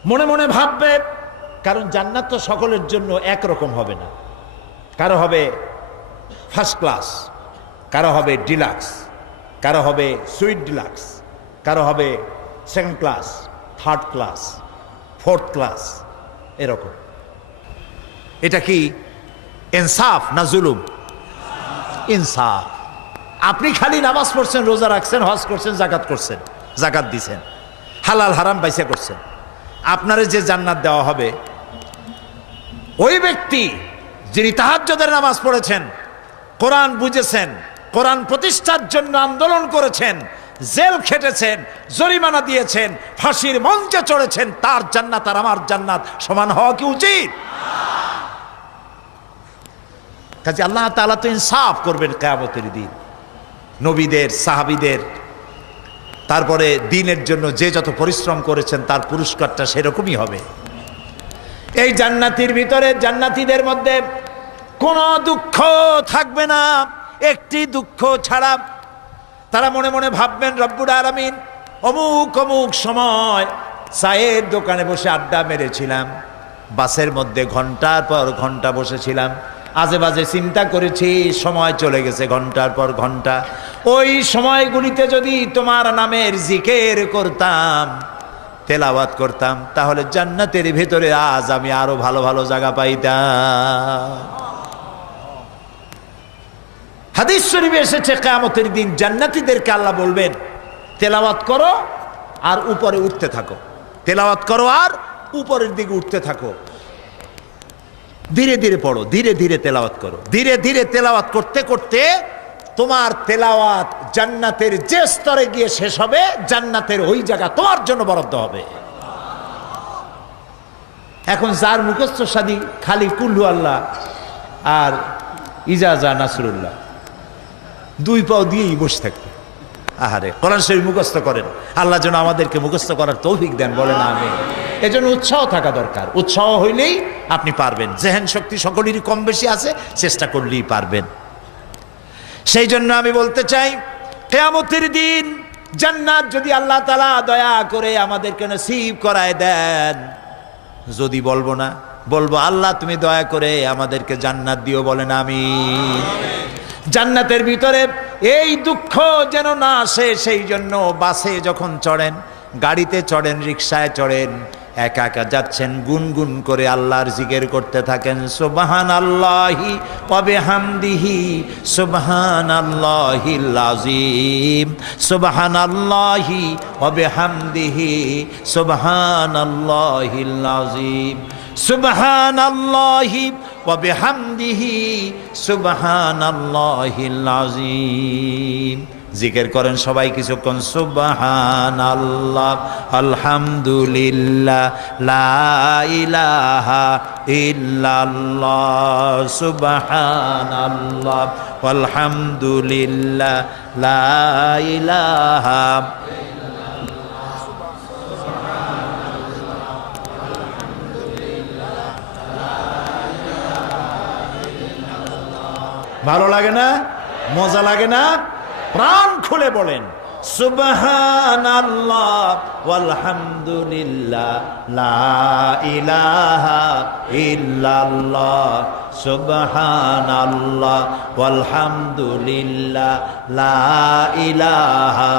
মনে মনে ভাববে, কারণ জান্নাত তো সকলের জন্য একরকম হবে না। কারো হবে ফার্স্ট ক্লাস, কারো হবে ডিলাক্স, কারো হবে সুইট ডিলাক্স, কারো হবে second class, third class, fourth class, এরকম। এটা কি ইনসাফ না জুলুম? ইনসাফ। আপনি খালি নামাজ পড়ছেন, রোজা রাখছেন, হজ করছেন, জাকাত করছেন, জাকাত দিছেন, হালাল হারাম বাইসা করছেন, আপনারে যে জান্নাত দেওয়া হবে, ওই ব্যক্তি যিনি তাহাজ্জুদের নামাজ পড়েছেন, কোরআন বুঝেছেন, কোরআন প্রতিষ্ঠার জন্য আন্দোলন করেছেন, জেল খেটেছেন, জরিমানা দিয়েছেন, ফাঁসির মঞ্চে চড়েছেন, তার জান্নাত আর আমার জান্নাত সমান হওয়া কি উচিত? কাজে আল্লাহ তাআলা তো ইনসাফ করবেন কিয়ামতের দিন। নবীদের, সাহাবীদের, তারপরে দ্বীনের জন্য যে যত পরিশ্রম করেছেন তার পুরস্কারটা সেরকমই হবে। এই জান্নাতের ভিতরে, জান্নাতীদের মধ্যে কোনো দুঃখ থাকবে না, একটি দুঃখ ছাড়া। তারা মনে মনে ভাববেন, রব্বুল আলামিন অমুক অমুক সময় চায়ের দোকানে বসে আড্ডা মেরেছিলাম, বাসের মধ্যে ঘন্টার পর ঘন্টা বসেছিলাম, আজে বাজে চিন্তা করেছি, সময় চলে গেছে ঘন্টার পর ঘন্টা। ওই সময়গুলিতে যদি তোমার নামের জিকির করতাম, তেলাওয়াত করতাম, তাহলে জান্নাতের ভিতরে আজ আমি আরো ভালো ভালো জায়গা পাইতাম। হাদিস শরীফে এসেছে, কিয়ামতের দিন জান্নাতীদেরকে আল্লাহ বলবেন, তেলাওয়াত করো আর উপরে উঠতে থাকো, তেলাওয়াত করো আর উপরের দিকে উঠতে থাকো। ধীরে ধীরে পড়ো, ধীরে ধীরে তেলাওয়াত করো। ধীরে ধীরে তেলাওয়াত করতে করতে তোমার তেলাওয়াত জান্নাতের যে স্তরে গিয়ে শেষ হবে, জান্নাতের ওই জায়গা তোমার জন্য বরাদ্দ হবে। এখন যার মুখস্থ সাদি খালি কুল্লু আল্লাহ আর ইজাজা নাসরুল্লাহ, দুই পাও দিয়েই বসে থাকবে। আহারে, কোরআন শরীফ মুখস্থ করেন, আল্লাহ যেন আমাদেরকে মুখস্থ করার তৌফিক দেন, বলেন আমিন। এজন্য উৎসাহ থাকা দরকার। উৎসাহ হইলেই আপনি পারবেন। জেহেন শক্তি সকলেরই কম বেশি আছে, চেষ্টা করলেই পারবেন। সেই জন্য আমি বলতে চাই, কিয়ামতের দিন জান্নাত যদি আল্লাহ তাআলা দয়া করে আমাদেরকে নসিব করায় দেন, যদি বলবো না, বলবো আল্লাহ তুমি দয়া করে আমাদেরকে জান্নাত দিও, বলেন আমিন। জান্নাতের ভিতরে এই দুঃখ যেন না আসে, সেই জন্য বাসে যখন চড়েন, গাড়িতে চড়েন, রিকশায় চড়েন, একা একা যাচ্ছেন, গুনগুন করে আল্লাহর জিকির করতে থাকেন। সুবহানাল্লাহি ওয়া বিহামদিহি সুবহানাল্লাহিল আযীম, সুবহানাল্লাহি ওয়া বিহামদিহি সুবহানাল্লাহিল আযীম, সুবহানাল্লাহি ওয়া বিহামদিহি সুবহানাল্লাহিল আযীম। জিকির করেন সবাই কিছুক্ষণ। সুবহানাল্লাহ, আলহামদুলিল্লাহ, লা ইলাহা ইল্লাল্লাহ, সুবহানাল্লাহ, আলহামদুলিল্লাহ, লা ইলাহা। ভালো লাগে না? মজা লাগে না? প্রাণ খুলে বলেন সুবহানাল্লাহ ওয়ালহামদুলিল্লাহ, লা ইলাহা ইল্লাল্লাহ, সুবহানাল্লাহ ওয়ালহামদুলিল্লাহ, লা ইলাহা,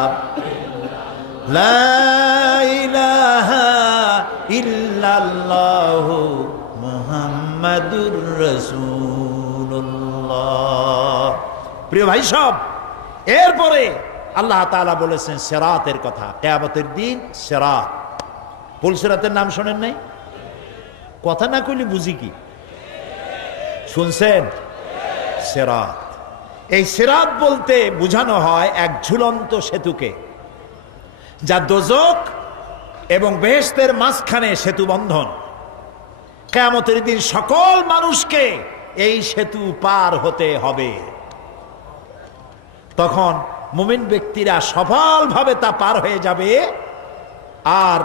লা ইলাহা ইল্লাল্লাহ, মুহাম্মাদুর রাসূলুল্লাহ। প্রিয় ভাই সব, এরপরে আল্লাহ তাআলা বলেছেন সিরাতের কথা। কিয়ামতের দিন সিরাত, পুলসিরাতের নাম শোনেন নাই? কথা না কইলে বুঝি কি? শুনছেন? সিরাত, এই সিরাত বলতে বোঝানো হয় এক ঝুলন্ত সেতুকে, যা দোজখ এবং বেহেশতের মাঝখানে সেতু বন্ধন। কিয়ামতের দিন সকল মানুষকে এই সেতু পার হতে হবে। তখন মুমিন ব্যক্তিরা সফলভাবে তা পার হয়ে যাবে। আর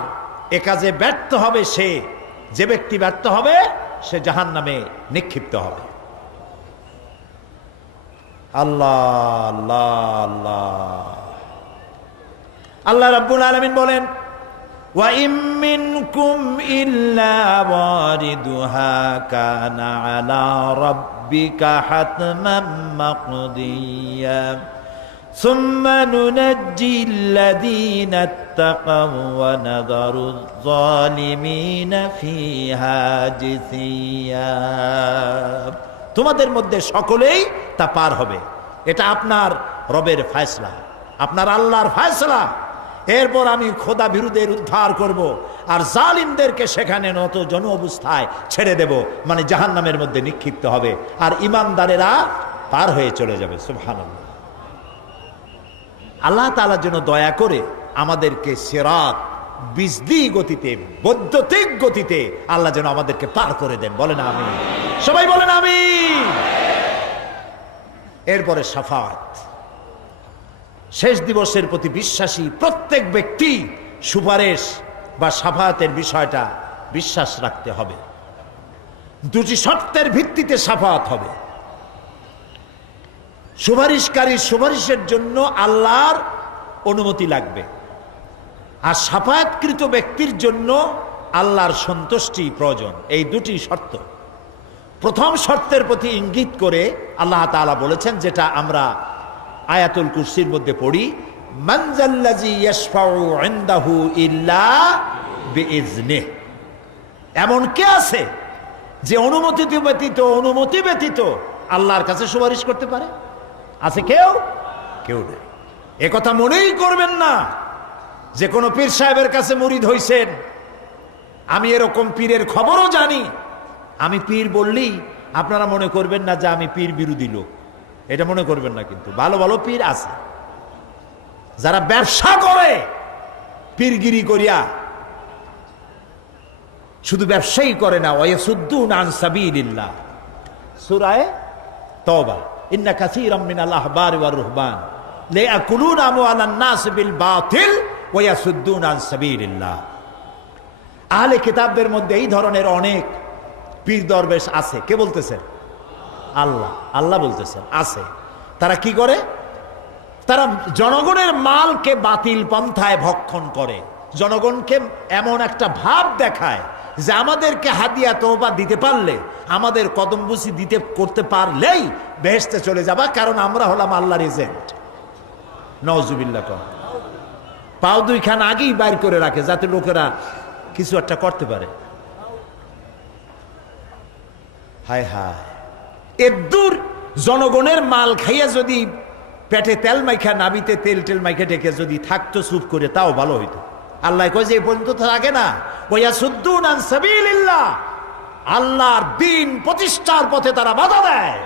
এ কাজে ব্যর্থ হবে সে, যে ব্যক্তি ব্যর্থ হবে সে জাহান্নামে নিক্ষিপ্ত হবে। আল্লাহ আল্লাহ আল্লাহ। আল্লাহ রাব্বুল আলামিন বলেন, ওয়া ইম মিনকুম ইল্লা ওয়ারিদুহা কানা আলা রাব্বিকা হাতমান মাকদিয়া সুম্মা নুনাজ্জিল্লাযীনা ইত্তাকাও ওয়া নাযারুয যালিমিনা ফিহা জিসিয়া। তোমাদের মধ্যে সকলেই তা পার হবে। এটা আপনার রবের ফয়সালা, আপনার আল্লাহর ফয়সালা। এরপর আমি খোদা বিরুদ্ধের উদ্ধার করব, আর জালিমদেরকে সেখানে নত জন অবস্থায় ছেড়ে দেব, মানে জাহান্নামের মধ্যে নিক্ষিপ্ত হবে, আর ঈমানদারেরা পার হয়ে চলে যাবে। সুবহানাল্লাহ। আল্লাহ তাআলার জন্য দয়া করে আমাদেরকে সিরাত বিজলি গতিতে, বৈদ্যুতিক গতিতে আল্লাহ যেন আমাদেরকে পার করে দেন, বলেন আমিন। সবাই বলেন আমিন। এরপরে শাফাত, শেষ দিবসের প্রতি বিশ্বাসী প্রত্যেক ব্যক্তি সুপারিশ বা শাফাতের বিষয়টা বিশ্বাস রাখতে হবে। দুটি শর্তের ভিত্তিতে শাফাত হবে। সুপারিশকারীর সুপারিশের জন্য আল্লাহর অনুমতি লাগবে, আর শাফায়াতকৃত ব্যক্তির জন্য আল্লাহর সন্তুষ্টি প্রয়োজন। এই দুটি শর্ত। প্রথম শর্তের প্রতি ইঙ্গিত করে আল্লাহ তাআলা বলেছেন, যেটা আমরা আয়াতুল কুরসির মধ্যে পড়ি, মান যাল্লাযী ইয়াশফাউ ইনদাহু ইল্লা বিইজনিহি। এমন কে আছে যে অনুমতি ব্যতীত আল্লাহর কাছে সুপারিশ করতে পারে? আছে কেউ? কেউ নেই। এ কথা মনেই করবেন না যে কোনো পীর সাহেবের কাছে মুরিদ হইছেন। আমি এরকম পীরের খবরও জানি, আমি পীর বললেই আপনারা মনে করবেন না যে আমি পীর বিরোধী লোক, এটা মনে করবেন না। কিন্তু ভালো ভালো পীর আছে যারা ব্যবসা করে পীরগিরি করিয়া, শুধু ব্যবসায়ী করে না, ওয়ায়াসুদ্দুনা আন সাবিলিল্লাহ, সূরা তাওবা, ইন্না কাসীরাম মিনাল আহবারি ওয়ার রুহবান লিয়াকুলুনা আমওয়ালান নাস বিল বাতিল ওয়ায়াসুদ্দুনা আন সাবিলিল্লাহ। আহলে কিতাবদের মধ্যে এই ধরনের অনেক পীর দরবেশ আছে। কে বলতেছেন? আল্লাহ। আল্লাহ বলতেছেন আছে। তারা কি করে? তারা জনগণের মালকে বাতিল পন্থায় ভক্ষণ করে, জনগণকে এমন একটা ভাব দেখায় যে আমাদেরকে হাদিয়া তওবা দিতে পারলে, আমাদের কদমবুসি দিতে করতে পারলেই বেহেশতে চলে যাবা, কারণ আমরা হলাম আল্লাহর এজেন্ট। নাউজুবিল্লাহ। পাও দুইখান আগেই বাইর করে রাখে যাতে লোকেরা কিছু একটা করতে পারে। হায় হায়, এদূর জনগণের মাল খাইয়া যদি পেটে তেল মাইখা, নাবিতে তেল টেল মাইখা ডেকে যদি থাকতো চুপ করে, তাও ভালো হইতো। আল্লাহ কয় যে এই পর্যন্ত থাকে না, ওয়ায়াসুদ্দুনা আন সাবিলিল্লাহ, আল্লাহর দ্বীন প্রতিষ্ঠার পথে তারা বাধা দেয়।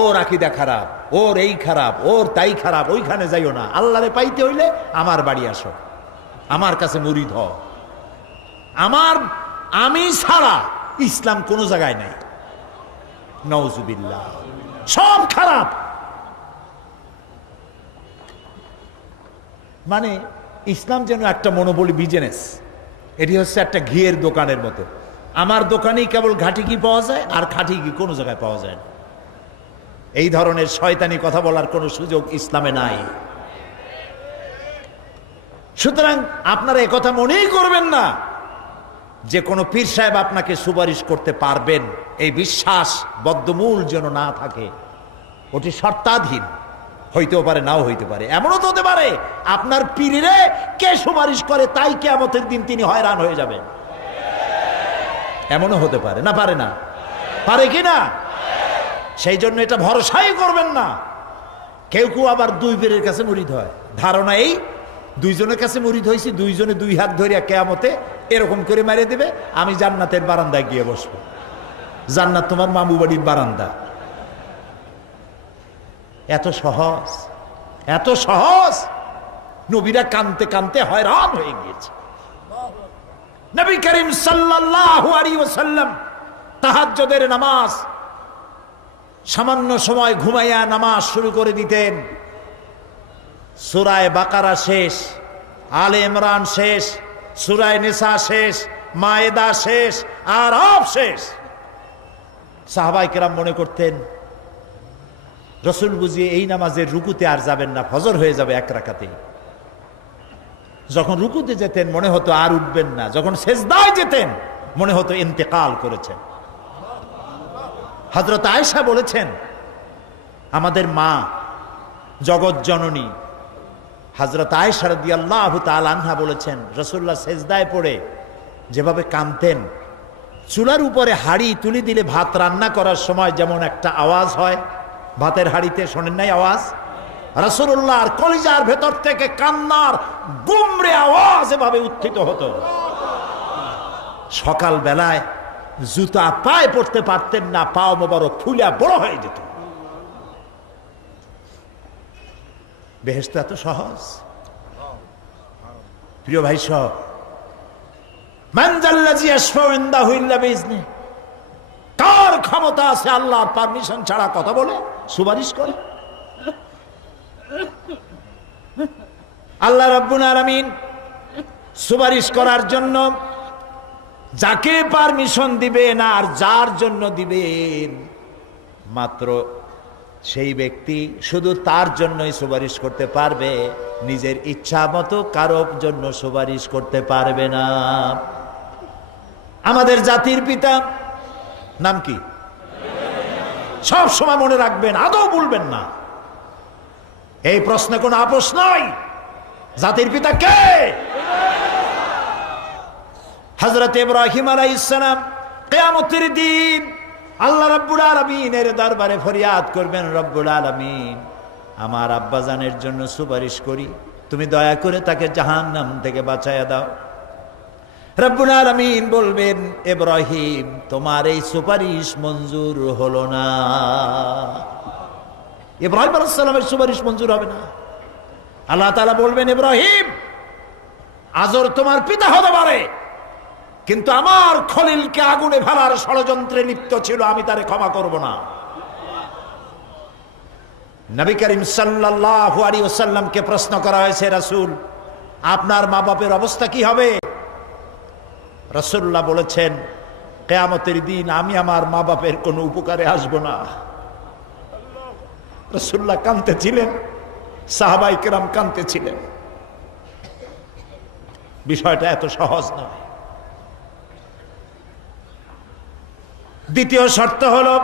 ওর আকীদা খারাপ, ওর এই খারাপ, ওর তাই খারাপ, ওইখানে যাইও না। আল্লাহরে পাইতে হইলে আমার বাড়ি আসো, আমার কাছে মুরিদ হও। আমি ছাড়া ইসলাম কোনো জায়গায় নাই। নাউজুবিল্লাহ, সব খারাপ। মানে ইসলাম যেন একটা মনোবলি বিজনেস, এটি হচ্ছে একটা ঘিয়ের দোকানের মতো। আমার দোকানেই কেবল ঘাটি ঘি পাওয়া যায়, আর খাঁটি ঘি কোনো জায়গায় পাওয়া যায় না। এই ধরনের শয়তানি কথা বলার কোনো সুযোগ ইসলামে নাই। সুতরাং আপনারা একথা মনেই করবেন না যে কোনো পীর সাহেব আপনাকে সুপারিশ করতে পারবেন, এই বিশ্বাস বদ্ধমূল যেন না থাকে। ওটি শর্তাধীন, হইতেও পারে নাও হইতে পারে। এমনও তো হতে পারে আপনার পীরে কে সুপারিশ করে তাই কিয়ামতের দিন তিনি হয়রান হয়ে যাবেন, এমনও হতে পারে। না পারে না? পারে কি না? সেই জন্য এটা ভরসাই করবেন না। কেউ কেউ আবার দুই পীরের কাছে মুরিদ হয়, ধারণা এই দুইজনের কাছে মুরিদ হয়েছি, দুইজনে দুই হাত ধরিয়া কিয়ামতে এরকম করে মারিয়ে দেবে, আমি জান্নাতের বারান্দায় গিয়ে বসবো। জান্নাত তোমার মামু বাড়ির বারান্দা। এত সহজ, এত সহজ। নবীরা কানতে কানতে হয়রান হয়ে গিয়েছে। নবী করিম সাল্লাল্লাহু আলাইহি ওয়াসাল্লাম তাহাজ্জুদের নামাজ সামান্য সময় ঘুমাইয়া নামাজ শুরু করে দিতেন। সূরা বাকারা শেষ, আলে ইমরান শেষ, সূরা নিসা শেষ, মায়েদা শেষ, আরাফ শেষ। সাহাবায়ে কেরাম মনে করতেন রাসূল বুঝিয়ে এই নামাজের রুকুতে আর যাবেন না, ফজর হয়ে যাবে এক রাকাতেই। যখন রুকুতে যেতেন মনে হতো আর উঠবেন না, যখন সেজদায় যেতেন মনে হতো ইন্তেকাল করেছেন। হযরত আয়েশা বলেছেন, আমাদের মা জগৎ জননী হযরত আয়েশা রাদিয়াল্লাহু তাআলা আনহা বলেছেন, রাসূলুল্লাহ সেজদায় পড়ে যেভাবে কাঁদতেন, চুলার উপরে হাঁড়ি তুলে দিলে ভাত রান্না করার সময় যেমন একটা আওয়াজ হয় ভাতের হাঁড়িতে, শোনেন নাই আওয়াজ? রাসূলুল্লাহর কলিজার ভেতর থেকে কান্নার গুমরে আওয়াজ এভাবে উত্থিত হতো। সকাল বেলায় জুতা পায়ে পড়তে পারতেন না, পাও মোবারক ফুলা বড় হয়ে যেত। বেহেশত এত সহজ। প্রিয় ভাই সব, মান যাল্লাযী ইয়াশফাউ ইনদাহু ইল্লা বিইজনিহি, কার ক্ষমতা আছে আল্লাহর পারমিশন ছাড়া কথা বলে সুপারিশ করে? আল্লাহ রাব্বুল আলামিন সুপারিশ করার জন্য যাকে পারমিশন দিবেন আর যার জন্য দিবেন মাত্র সেই ব্যক্তি শুধু তার জন্যই সুপারিশ করতে পারবে, নিজের ইচ্ছা মতো কারোর জন্য সুপারিশ করতে পারবে না। আমাদের জাতির পিতা নাম কি? সব সময় মনে রাখবেন, আদৌ ভুলবেন না। এই প্রশ্নে কোনো আপোষ নাই। জাতির পিতা কে? হযরত ইব্রাহিম আলাইহিস সালাম কিয়ামতের দিন আল্লাহ রাব্বুল আলামিনের দরবারে ফরিয়াদ করবেন, রব্বুল আলামিন আমার আব্বাজানের জন্য সুপারিশ করি, তুমি দয়া করে তাকে জাহান্নাম থেকে বাঁচায়া দাও। রব্বুল আলামিন বলবেন, ইব্রাহিম তোমার এই সুপারিশ মঞ্জুর হলো না। ইব্রাহিম আলাইহিস সালামের সুপারিশ মঞ্জুর হবে না। আল্লাহ তাআলা বলবেন, ইব্রাহিম আজর তোমার পিতা হতে পারে, কিন্তু আমার খলিলকে আগুনে ফেলার ষড়যন্ত্রে লিপ্ত ছিল, আমি তারে ক্ষমা করব না। নবী করিম সাল্লাল্লাহু আলাইহি ওয়াসাল্লামকে প্রশ্ন করা হয়েছে, রাসূল আপনার মা বাপের অবস্থা কি হবে? রাসূলুল্লাহ বলেছেন, কিয়ামতের দিন আমি আমার মা বাপের কোনো উপকারে আসব না। রাসূলুল্লাহ কাঁদতেছিলেন, সাহাবায়ে কেরাম কাঁদতেছিলেন। বিষয়টা এত সহজ নয়। দ্বিতীয় শর্ত হলো,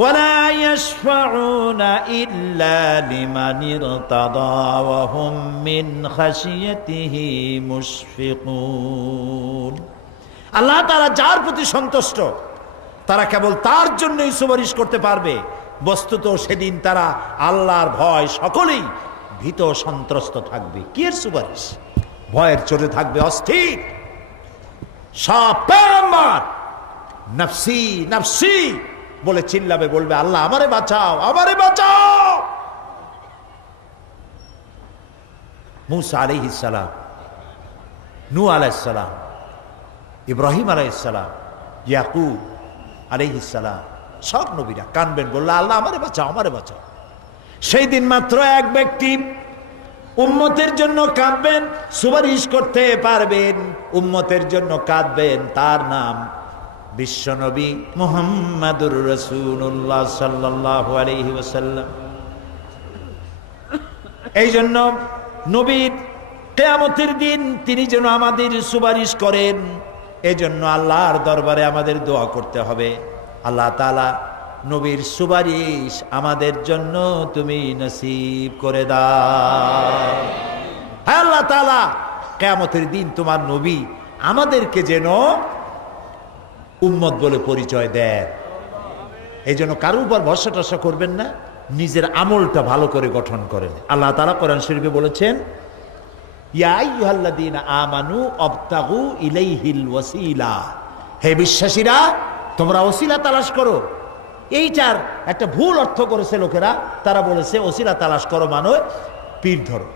ওয়ালা ইয়াশফাউনা ইল্লা লিমান ইরতাদা ওয়া হুম মিন খাশিয়াতিহি মুশফিকুন। আল্লাহ তাআলা যার প্রতি সন্তুষ্ট তারা কেবল তার জন্যই সুপারিশ করতে পারবে। বস্তুত সেদিন তারা আল্লাহর ভয় সকলেই ভীত সন্ত্রস্ত থাকবে। কি এর সুপারিশ? ভয়ের চোটে থাকবে অস্থির। সব পয়গম্বর নফসি নফসি বলে চিল্লাবে, বলবে আল্লাহ আমারে বাঁচাও, আমারে বাঁচাও। মুসা আলাইহিস সালাম, নূহ আলাইহিস সালাম, ইব্রাহিম আলাইহিস সালাম, ইয়াকুব আলাইহিস সালাম, সব নবীরা কানবেন, বললে আল্লাহ আমারে বাঁচাও, আমারে বাঁচাও। সেই দিন মাত্র এক ব্যক্তি উম্মতের জন্য কাঁদবেন, সুপারিশ করতে পারবেন, উম্মতের জন্য কাঁদবেন, তার নাম বিশ্বনবী মুহাম্মাদুর রাসূলুল্লাহ সাল্লাল্লাহু আলাইহি ওয়াসাল্লাম। এই জন্য নবীর কিয়ামতের দিন তিনি যেন আমাদের সুপারিশ করেন, এজন্য আল্লাহর দরবারে আমাদের দোয়া করতে হবে, আল্লাহ তাআলা নবীর সুপারিশ আমাদের জন্য তুমি নসিব করে দাও। হ্যাঁ আল্লাহ তাআলা, কিয়ামতের দিন তোমার নবী আমাদেরকে যেন উম্মত বলে পরিচয় দেন। এই জন্য কারো উপর ভরসা টরসা করবেন না, নিজের আমলটা ভালো করে গঠন করেন। আল্লাহ তাআলা কোরআন শরীফে বলেছেন, ইয়া আইয়ুহাল্লাযীনা আমানু আবতাগু ইলাইহিল ওয়াসিলা। হে বিশ্বাসীরা, তোমরা ওসিলা তালাশ করো। এইটার একটা ভুল অর্থ করেছে লোকেরা, তারা বলেছে ওসিলা তালাশ করো মানে পীর ধরো।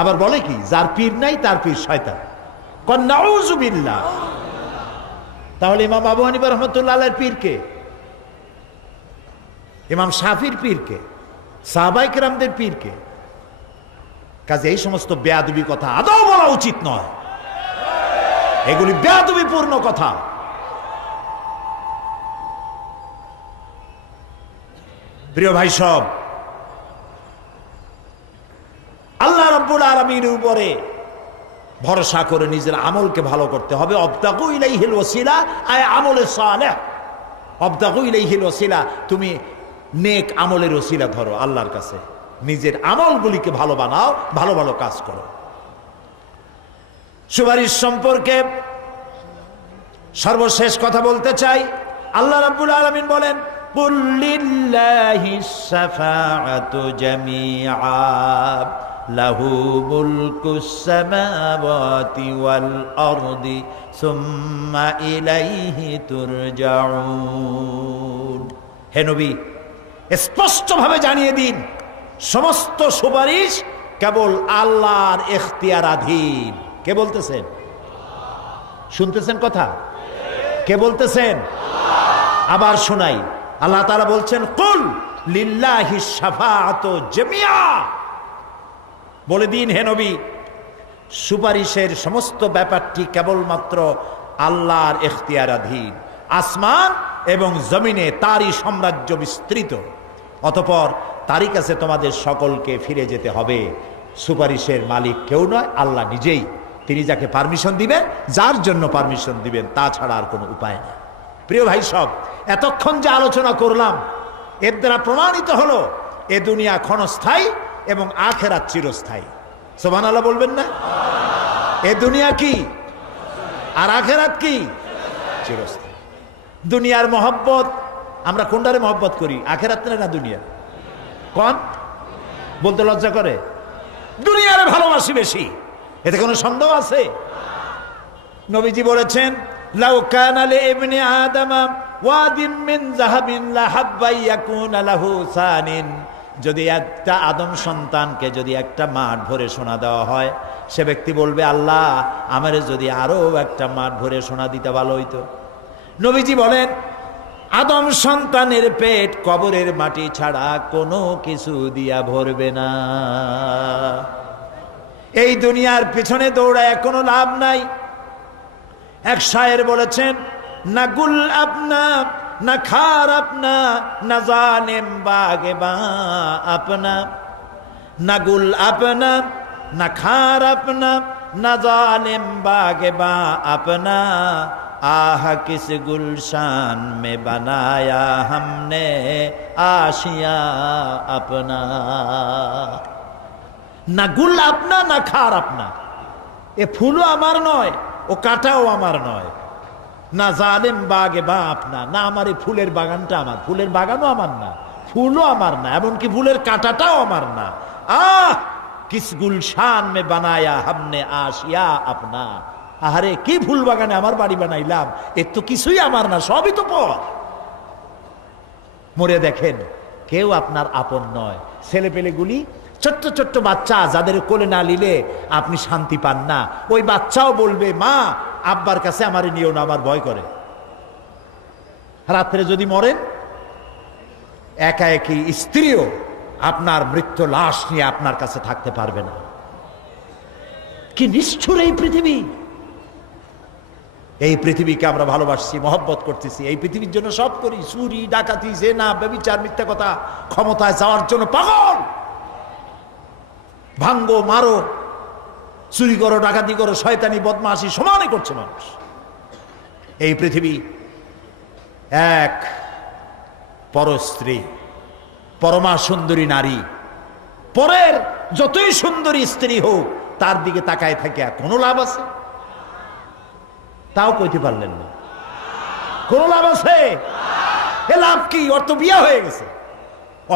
আবার বলে কি, যার পীর নাই তার পীর শয়তান। কন নাউযু বিল্লাহ। তাহলে ইমাম আবু হানিফা রাহমাতুল্লাহ আলাইহির পীর কে? ইমাম শাফির পীর কে? সাহাবায়ে কেরামদের পীর কে? কাজে এই সমস্ত বেয়াদবি কথা আদৌ বলা উচিত নয়, এগুলি বেয়াদবিপূর্ণ কথা। প্রিয় ভাই সব, আল্লাহ রাব্বুল আলামিনের উপরে ভরসা করে নিজের আমলকে ভালো করতে হবে। অবতাগু ইলাইহিল ওয়াসিলা আয় আমলে সালেহ। অবতাগু ইলাইহিল ওয়াসিলা, তুমি নেক আমলের ওসিলা ধরো আল্লাহর কাছে, নিজের আমলগুলিকে ভালো বানাও, ভালো ভালো কাজ করো। সুপারিশ সম্পর্কে সর্বশেষ কথা বলতে চাই। আল্লাহ রাব্বুল আলামিন বলেন, কুল লিল্লাহিস শাফাআতু জামিআ লাহু মুলকুস সামাওয়াতি ওয়াল আরদি সুম্মা ইলাইহি তুরজাউন। হে নবী, স্পষ্টভাবে জানিয়ে দিন, সমস্ত সুপারিশ কেবল আল্লাহর ইখতিয়ারাধীন। কে বলতেছেন? শুনতেছেন কথা? কে বলতেছেন? আবার শোনাই। আল্লাহ তাআলা বলছেন, কুল লিল্লাহিস শাফাআতু জামিআ। বলে দিন হে নবী, সুপারিশের সমস্ত ব্যাপারটি কেবলমাত্র আল্লাহর ইখতিয়ারাধীন। আসমান এবং জমিনে তারই সাম্রাজ্য বিস্তৃত, অতঃপর তারই কাছে তোমাদের সকলকে ফিরে যেতে হবে। সুপারিশের মালিক কেউ নয়, আল্লাহ নিজেই। তিনি যাকে পারমিশন দিবেন, যার জন্য পারমিশন দিবেন, তাছাড়া আর কোনো উপায় নেই। প্রিয় ভাই সব, এতক্ষণ যে আলোচনা করলাম এর দ্বারা প্রমাণিত হলো এ দুনিয়া ক্ষণস্থায়ী এবং আখিরাত চিরস্থায়ী। সুবহানাল্লাহ বলবেন না? এ দুনিয়া কি আর আখিরাত কি? চিরস্থায়ী। দুনিয়ার মহব্বত আমরা কোনটারে মহব্বত করি, আখিরাত না দুনিয়া? কোন বলতে লজ্জা করে? দুনিয়ারে ভালোবাসি বেশি, এতে কোনো সন্দেহ আছে? নবীজি বলেছেন, লাউ কানা লিইবনি আদামা ওয়াদিম মিন যাহাবিন লাহাব্বা ইয়াকুনা লাহু সানিন, যদি একটা আদম সন্তানকে যদি একটা মাঠ ভরে সোনা দেওয়া হয়, সে ব্যক্তি বলবে, আল্লাহ আমারে যদি আরো একটা মাঠ ভরে সোনা দিতে ভালো হইতো। নবীজি বলেন, আদম সন্তানের পেট কবরের মাটি ছাড়া কোনো কিছু দিয়া ভরবে না। এই দুনিয়ার পিছনে দৌড়ায় কোনো লাভ নাই। এক শায়ের বলেছেন, না গুল আপনা না খার আপনা না জালেম বাগে বা আপনা, না গুল আপনা না খার আপনা না জালেম বাগে বা আপনা, आह किस गुलशान में बनाया हमने आशिया अपना। না গুল আপনা না খার আপনা, এ ফুলও আমার নয়, ও কাটাও আমার নয়। না জালেম বাগে বা আপনা, না আমার এই ফুলের বাগানটা আমার, ফুলের বাগানও আমার না, ফুলও আমার না, এমনকি ফুলের কাঁটাটাও আমার না। আহ কিস গুলশান মে বানায়া হামনে আশিয়া আপনা, আহারে কি ফুল বাগানে আমার বাড়ি বানাইলাম, এর তো কিছুই আমার না, সবই তো পর। মরে দেখেন কেউ আপনার আপন নয়। ছেলে পেলেগুলি, ছোট্ট ছোট্ট বাচ্চা যাদের কোলে না নিলে আপনি শান্তি পান না, ওই বাচ্চাও বলবে, মা আব্বার কাছে আমার নিও না, আমার ভয় করে। রাত্রে যদি মরেন, একা একই স্ত্রীও আপনার মৃত্যু লাশ নিয়ে আপনার কাছে থাকতে পারবে না। কি নিষ্ঠুর এই পৃথিবী! এই পৃথিবীকে আমরা ভালোবাসছি, মহব্বত করতেছি, এই পৃথিবীর জন্য সব করি, চুরি ডাকাতি জেনা ব্যভিচার মিথ্যা কথা, ক্ষমতায় যাওয়ার জন্য পাগল। ভাঙ্গো মারো, চুরি করো, ডাকাতি করো, শয়তানি বদমাশি সমানে করছে মানুষ। এই পৃথিবী এক পরস্ত্রী, পরমা সুন্দরী নারী, পরের যতই সুন্দরী স্ত্রী হোক তার দিকে তাকায় থাকে কোনো লাভ আছে? তাও কইতে পারলেন না, কোন লাভ আছে? এ লাভ কি? ওর তো বিয়ে হয়ে গেছে।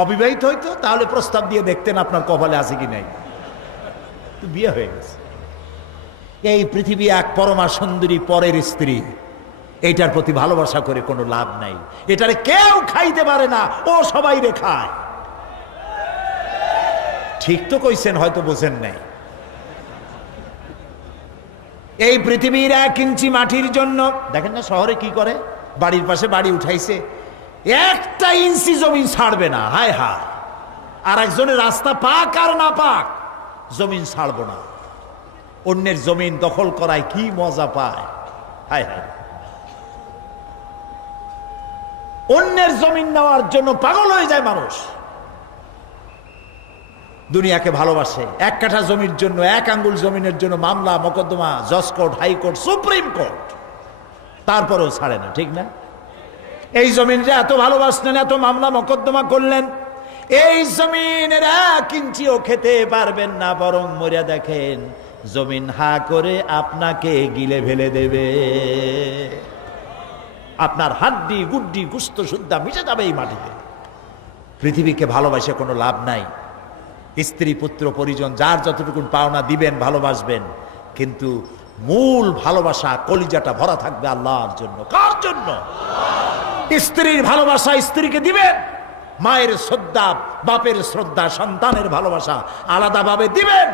অবিবাহিত হইতো তাহলে প্রস্তাব দিয়ে দেখতেন আপনার কপালে আছে কি নাই, বিয়ে হয়ে গেছে। এই পৃথিবী এক পরমা সুন্দরী পরের স্ত্রী, এইটার প্রতি ভালোবাসা করে কোনো লাভ নাই। এটারে কেউ খাইতে পারে না, ও সবাই রে খায়। ঠিক তো কইছেন, হয়তো বোঝেন নাই। এই পৃথিবীর 1 ইঞ্চি মাটির জন্য দেখেন না শহরে কি করে, বাড়ির পাশে বাড়ি উঠাইছে, 1 ইঞ্চি জমিন ছাড়বে না। হায় হায়! আর একজনের রাস্তা পাক আর না পাক, জমিন ছাড়বো না। অন্যের জমিন দখল করায় কি মজা পায়! হায় হায়! অন্যের জমিন নেওয়ার জন্য পাগল হয়ে যায় মানুষ। দুনিয়াকে ভালোবাসে, 1 কাঠা জমির জন্য, 1 আঙ্গুল জমিনের জন্য মামলা মোকদ্দমা, জজ কোর্ট, হাইকোর্ট, সুপ্রিম কোর্ট, তারপরেও ছাড়ে না। ঠিক না? এই জমিনটা এত ভালোবাসলেন, এত মামলা মোকদ্দমা করলেন, এই জমিনের 1 ইঞ্চিও খেতে পারবেন না, বরং মরিয়া দেখেন জমিন হা করে আপনাকে গিলে ফেলে দেবে। আপনার হাড্ডি গুড্ডি গুস্ত সুদ্ধা মিশে যাবে এই মাটিতে। পৃথিবীকে ভালোবাসে কোনো লাভ নাই। স্ত্রী পুত্র পরিজন যার যতটুকু পাওনা দিবেন, ভালোবাসবেন, কিন্তু মূল ভালোবাসা, কলিজাটা ভরা থাকবে আল্লাহর জন্য। কার জন্য? স্ত্রীর ভালোবাসা স্ত্রীকে দিবেন, মায়ের শ্রদ্ধা, বাপের শ্রদ্ধা, সন্তানের ভালোবাসা আলাদাভাবে দিবেন।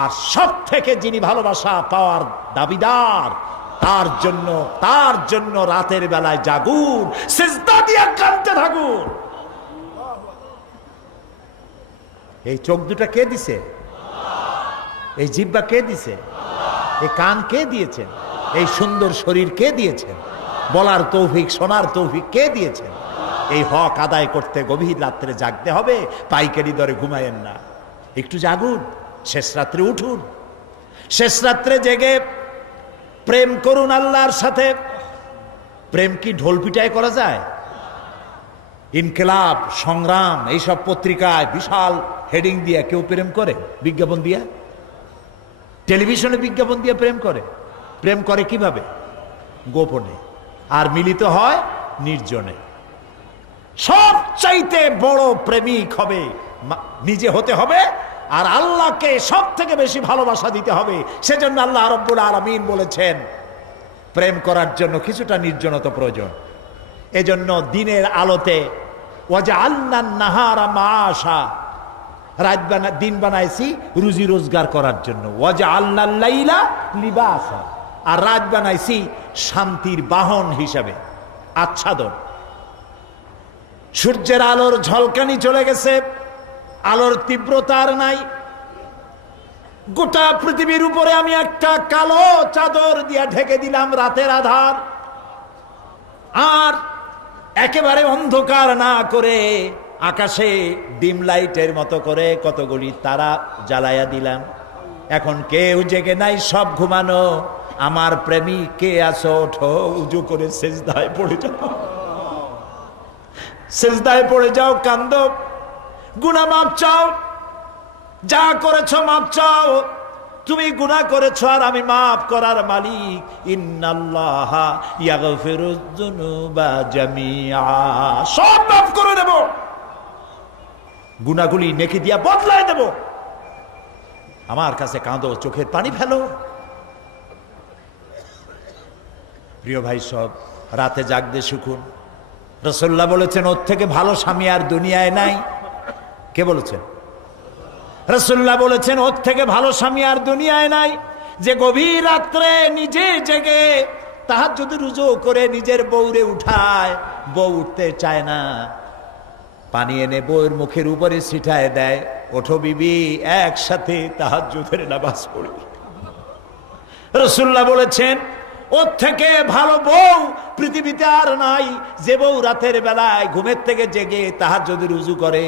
আর সব থেকে যিনি ভালোবাসা পাওয়ার দাবিদার, তার জন্য রাতের বেলায় জাগুন, সিজদা দিয়ে কাঁদতে থাকুন। এই চোখ দুটা কে দিছে? এই জিহ্বা কে দিছে? এই কান কে দিয়েছেন? এই সুন্দর শরীর কে দিয়েছেন? বলার তৌফিক, শোনার তৌফিক কে দিয়েছেন? এই হক আদায় করতে গভীর রাত্রে জাগতে হবে, পাইকারি দরে ঘুমায়েন না, একটু জাগুন, শেষ রাত্রে উঠুন, শেষ রাত্রে জেগে প্রেম করুন আল্লাহর সাথে। প্রেম কি ঢোল পিটায় করা যায়? ইনকিলাব, সংগ্রাম, এইসব পত্রিকায় বিশাল হেডিং দিয়ে কেউ প্রেম করে? বিজ্ঞাপন দিয়া, টেলিভিশনে বিজ্ঞাপন দিয়ে প্রেম করে? প্রেম করে কিভাবে? গোপনে, আর মিলিত হয় নির্জনে। সবচাইতে বড় প্রেমিক হবে নিজে হতে হবে, আর আল্লাহকে সব থেকে বেশি ভালোবাসা দিতে হবে। সেজন্য আল্লাহ রাব্বুল আলামিন বলেছেন, প্রেম করার জন্য কিছুটা নির্জনতা প্রয়োজন। এজন্য দিনের আলোতে ওয়াজআলনান নাহারা মাআশা, দিন বানাইছি রুজি রোজগার করার জন্য। ওয়াজআলনাল লাইলা লিবাসা, আর রাত বানাইছি শান্তির বাহন হিসাবে, আচ্ছাদন। সূর্যের আলোর ঝলকানি চলে গেছে, আলোর তীব্রতা আর নাই। গোটা পৃথিবীর উপরে আমি একটা কালো চাদর দিয়া ঢেকে দিলাম রাতের আধার, আর একেবারে অন্ধকার না করে আকাশে ডিম লাইটের মতো করে কতগুলি তারা জ্বালাইয়া দিলাম। এখন কেউ জেগে নাই, সব ঘুমানো। আমার প্রেমিক কে আছো, ওঠো, উজু করে সেজদায় পড়ে যাও, সেজদায় পড়ে যাও, কান্দো, গুনাহ মাপ চাও, যা করেছো মাপ চাও। তুমি গুনাহ করেছো আর আমি মাফ করার মালিক। ইন্নাল্লাহা ইয়াগফিরুয যুনুবা জামিআ, সব মাফ করে দেব, গুনাহগুলি নেকি দিয়া বদলায় দেব। আমার কাছে কাঁদো, চোখের পানি ফেলো। প্রিয় ভাই, সব রাতে জাগতে শিখুন। রাসূলুল্লাহ বলেছেন ওর থেকে ভালো স্বামী আর দুনিয়ায় নাই। কে বলেছেন? রাসূলুল্লাহ বলেছেন ওর থেকে ভালো স্বামী আর দুনিয়ায় নাই, যে গভীর রাত্রে নিজে জেগে তাহাজ্জুদ রুজু করে নিজের বউরে উঠায়, বউ উঠতে চায় না, পানি এনে বউয়ের মুখের উপরে ছিটায় দেয়, ওঠো বিবি একসাথে তাহাজ্জুদের নামাজ পড়ি। রাসূলুল্লাহ বলেছেন ওর থেকে ভালো বউ পৃথিবীতে আর নাই, যে বউ রাতের বেলায় ঘুমের থেকে জেগে তাহাজ্জুদের উজু করে,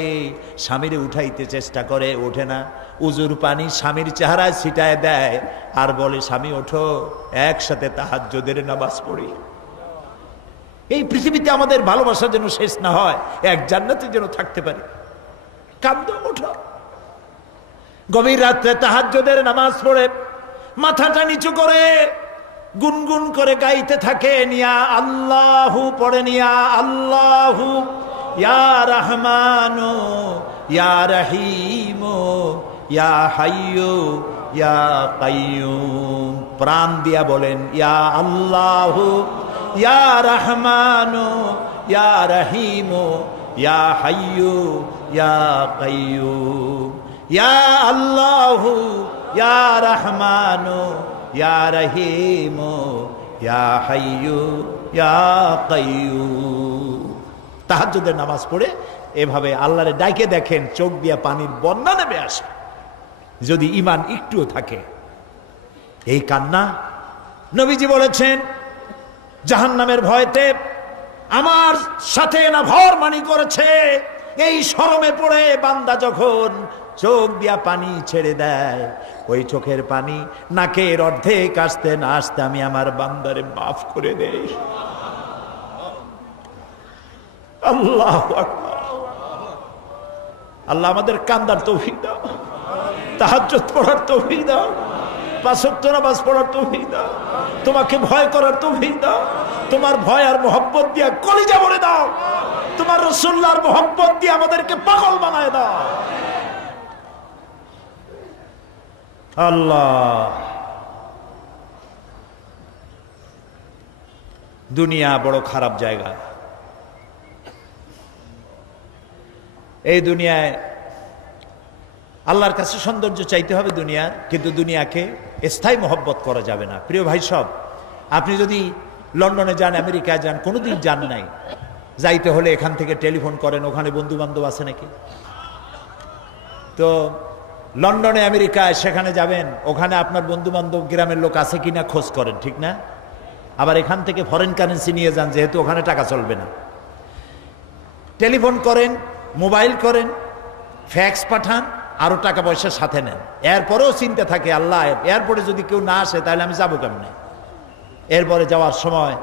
স্বামীরে উঠাইতে চেষ্টা করে, ওঠে না, উজুর পানি স্বামীর চেহারায় ছিটায় দেয় আর বলে স্বামী ওঠো একসাথে তাহাজ্জুদের নামাজ পড়ি। এই পৃথিবীতে আমাদের ভালোবাসা যেন শেষ না হয়, এক জান্নাতে যেন থাকতে পারি। কাঁদো, ওঠো। গভীর রাত্রে তাহাজ্জুদের নামাজ পড়ে মাথাটা নিচু করে গুনগুন করে গাইতে থাকে, নিয়া আল্লাহু পড়ে, নিয়া আল্লাহু ইয়া রহমানু ইয়া রহিমু ইয়া হাইয়ু ইয়া কাইয়ুম। প্রাণ দিয়া বলেন ইয়া আল্লাহু ইয়া রহমানু ইয়া রহিমু ইয়া হাইয়ু ইয়া কাইয়ুম। ইয়া আল্লাহু ইয়া রহমানু ইয়া রহিমু ইয়া হাইয়ু ইয়া কাইয়ুম। তাহাজ্জুদের নামাজ পড়ে এভাবে আল্লাহরে ডাকে দেখেন, চোখ দিয়া পানির বন্যা নেমে আসে যদি ঈমান একটুও থাকে। এই কান্না, নবীজি বলেছেন জাহান্নামের ভয়তে আমার সাথে না ভরমানি করেছে। এই শরমে পড়ে বান্দা যখন চোখ দিয়া পানি ছেড়ে দেয়, ওই চোখের পানি নাকের অর্ধেক আসতে না আসতে আমি আমার বান্দারে মাফ করে দেই। আল্লাহু আকবার। আল্লাহ আমাদের কান্দার তৌফিক দাও, তাহাজ্জুদ পড়ার তৌফিক দাও, পাঁচ ওয়াক্ত নামাজ পড়ার তৌফিক দাও, তোমাকে ভয় করার তৌফিক দাও, তোমার ভয় আর মোহব্বত দিয়া কলিজা ভরে দাও, তোমার রাসূলুল্লাহর মোহব্বত দিয়ে আমাদেরকে পাগল বানায় দাও। আল্লাহ, দুনিয়া বড় খারাপ জায়গা। এই দুনিয়ায় আল্লাহর কাছে সৌন্দর্য চাইতে হবে দুনিয়ার, কিন্তু দুনিয়াকে স্থায়ী মহব্বত করা যাবে না। প্রিয় ভাই সব, আপনি যদি লন্ডনে যান, আমেরিকায় যান, কোনোদিন যান নাই, যাইতে হলে এখান থেকে টেলিফোন করেন, ওখানে বন্ধু বান্ধব আছে নাকি। তো লন্ডনে আমেরিকায় সেখানে যাবেন, ওখানে আপনার বন্ধু বান্ধব গ্রামের লোক আছে কিনা খোঁজ করেন, ঠিক না? আবার এখান থেকে ফরেন কারেন্সি নিয়ে যান, যেহেতু ওখানে টাকা চলবে না। টেলিফোন করেন, মোবাইল করেন, ফ্যাক্স পাঠান, আরো টাকা পয়সা সাথে নেন। এরপরেও চিন্তা থাকে আল্লাহ এয়ারপোর্টে যদি কেউ না আসে তাহলে আমি যাবো কেমনে। এরপরে যাওয়ার সময়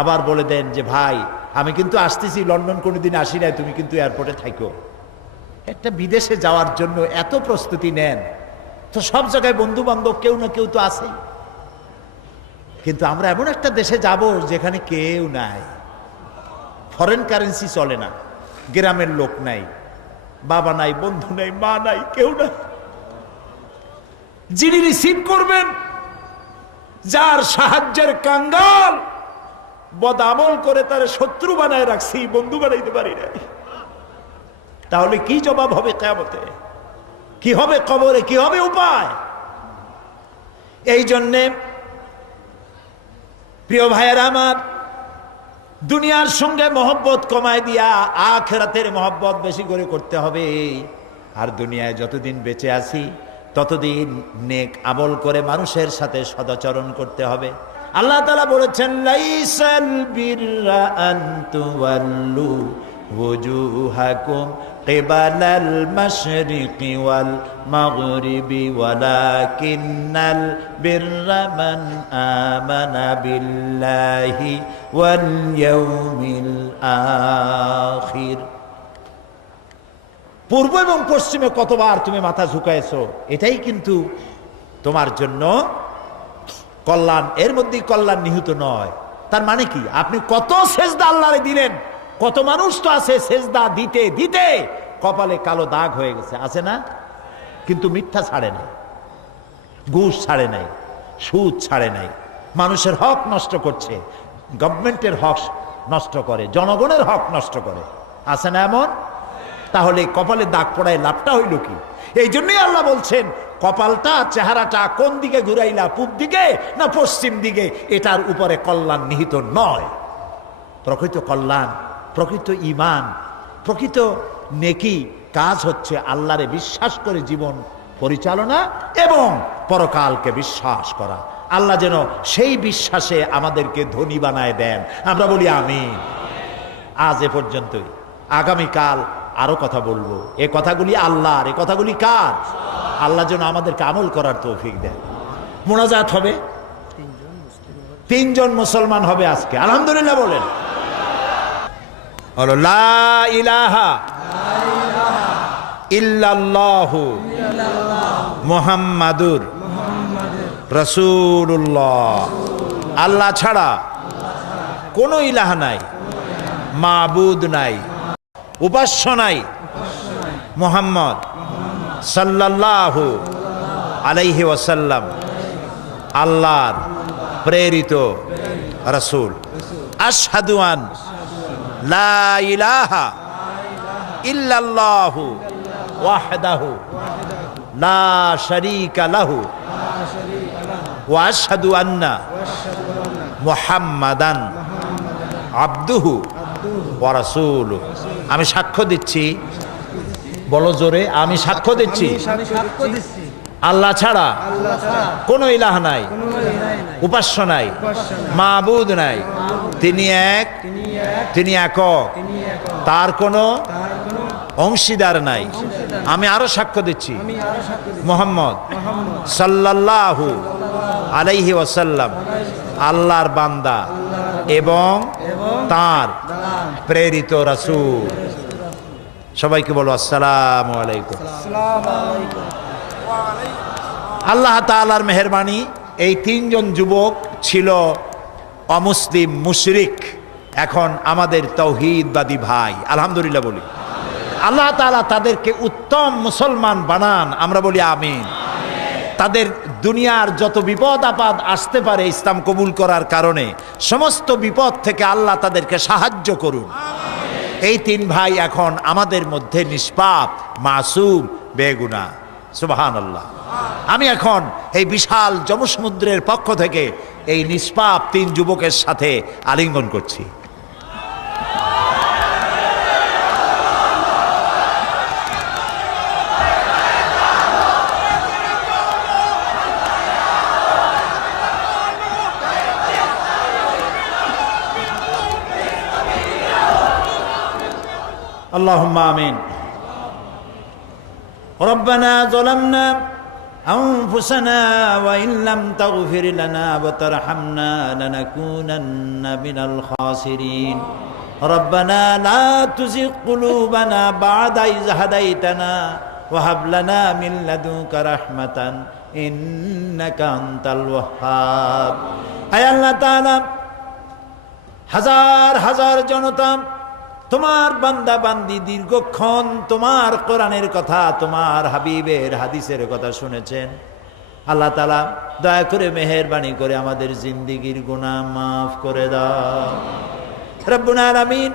আবার বলে দেন যে ভাই আমি কিন্তু আসতেছি, লন্ডন কোনোদিন আসি নাই, তুমি কিন্তু এয়ারপোর্টে থাকো। একটা বিদেশে যাওয়ার জন্য এত প্রস্তুতি নেন, তো সব জায়গায় বন্ধু বান্ধব কেউ না কেউ তো আছে। কিন্তু আমরা এমন একটা দেশে যাব যেখানে কেউ নাই, ফরেন কারেন্সি চলে না, গ্রামের লোক নাই, বাবা নাই, বন্ধু নাই, মা নাই, কেউ নাই। যিনি রিসিভ করবেন, যার সাহায্যের কাঙ্গাল বদ আমল করে তার শত্রু বানায় রাখছি, বন্ধু বানাইতে পারি নাই। তাহলে কি জবাব হবে কিয়ামতে? কি হবে কবরে? কি হবে উপায়? এই জন্যে প্রিয় ভাইয়েরা আমার, দুনিয়ার সঙ্গে মহব্বত কমায় দিয়া আখিরাতের মহব্বত বেশি করে করতে হবে। আর দুনিয়ায় যতদিন বেঁচে আছি ততদিন নেক আমল করে মানুষের সাথে সদাচরণ করতে হবে। আল্লাহ তাআলা বলেছেন, লাইসাল বিররা আন তুওয়াল্লু ওয়াজুহাকুম কিবালাল মাশরিকি ওয়াল মাগরিবি ওয়ালাকিন্নাল বিররা মান আমানা বিল্লাহি ওয়াল ইয়াউমিল আখির। পূর্ব এবং পশ্চিমে কতবার তুমি মাথা ঝুঁকাইছো, এটাই কিন্তু তোমার জন্য কল্যাণ। এর মধ্যে কল্যাণ নিহিত নয়। তার মানে কি? আপনি কত সেজদা আল্লাহরে দিলেন, কত মানুষ তো আছে সেজদা দিতে দিতে কপালে কালো দাগ হয়ে গেছে, আছে না? কিন্তু মিথ্যা ছাড়ে নাই, ঘুষ ছাড়ে নাই, সুদ ছাড়ে নাই, মানুষের হক নষ্ট করছে, গভর্নমেন্টের হক নষ্ট করে, জনগণের হক নষ্ট করে, আছে না এমন? তাহলে কপালে দাগ পড়ায় লাভটা হইল কি? এই জন্যই আল্লাহ বলছেন, কপালটা চেহারাটা কোন দিকে ঘুরাইলা, পূব দিকে না পশ্চিম দিকে, এটার উপরে কল্যাণ নিহিত নয়। প্রকৃত কল্যাণ, প্রকৃত ঈমান, প্রকৃত নেকি কাজ হচ্ছে আল্লাহরে বিশ্বাস করে জীবন পরিচালনা এবং পরকালকে বিশ্বাস করা। আল্লাহ যেন সেই বিশ্বাসে আমাদেরকে ধনী বানায় দেন, আমরা বলি আমিন। আজ এ পর্যন্তই, আগামীকাল আরো কথা বলবো। এ কথাগুলি আল্লাহর, এ কথাগুলি কার? আল্লাহ যেন আমাদেরকে আমল করার তৌফিক দেন। মোনাজাত হবে, 3 জন মুসলমান হবে আজকে, আলহামদুলিল্লাহ বলেন। লা ইলাহা ইল্লাল্লাহু মুহাম্মাদুর রাসূলুল্লাহ। আল্লাহ ছাড়া কোনো ইলাহ নাই, মাবুদ নাই, উপাস্য নাই, মুহাম্মদ সাল্লাল্লাহু আলাইহি ওয়াসাল্লাম আল্লাহর প্রেরিত রাসূল। আশহাদু আন লা ইলাহা ইল্লাল্লাহু ওয়াহদাহু লা শারীকা লাহু ওয়া আশহাদু আন্না মুহাম্মাদান আবদুহু ওয়া রাসূলুহু। আমি সাক্ষ্য দিচ্ছি, বলো জোরে, আমি সাক্ষ্য দিচ্ছি আল্লাহ ছাড়া কোনো ইলাহ নাই, উপাস্য নাই, মাবুদ নাই, তিনি এক, তিনি একক, তার কোনো অংশীদার নাই। আমি আরো সাক্ষ্য দিচ্ছি মুহাম্মদ সাল্লাল্লাহু আলাইহি ওয়াসাল্লাম আল্লাহর বান্দা এবং তার প্রেরিত রাসূল। সবাইকে বলো আসসালামু আলাইকুম। আল্লাহ তাআলার মেহেরবানি, এই 3 জন যুবক ছিল অমুসলিম, মুশরিক, এখন আমাদের তাওহীদবাদী ভাই, আলহামদুলিল্লাহ বলি। আল্লাহ তাআলা তাদেরকে উত্তম মুসলমান বানান, আমরা বলি আমিন। তাদের দুনিয়ার যত বিপদ আপদ আসতে পারে ইসলাম কবুল করার কারণে, সমস্ত বিপদ থেকে আল্লাহ তাদেরকে সাহায্য করুন। এই 3 ভাই এখন আমাদের মধ্যে নিষ্পাপ, মাসুম, বেগুনাহ, সুবহানাল্লাহ। আমি এখন এই বিশাল জনসমুদ্রের পক্ষ থেকে এই নিষ্পাপ 3 যুবকের সাথে আলিঙ্গন করছি। اللهم آمين. ربنا ظلمنا أنفسنا وإن لم تغفر لنا وترحمنا لنكونن من الخاسرين. ربنا لا تزغ قلوبنا بعد إذ هديتنا وهب لنا من لدنك رحمة إنك أنت الوهاب. أي الله تعالى হাজার হাজার জনতা তোমার বান্দা বান্দি দীর্ঘক্ষণ তোমার কোরআনের কথা, তোমার হাবিবের হাদিসের কথা শুনেছেন। আল্লাহ তাআলা দয়া করে মেহেরবানি করে আমাদের জিন্দেগীর গুনাহ মাফ করে দাও। রব্বুল আলামিন,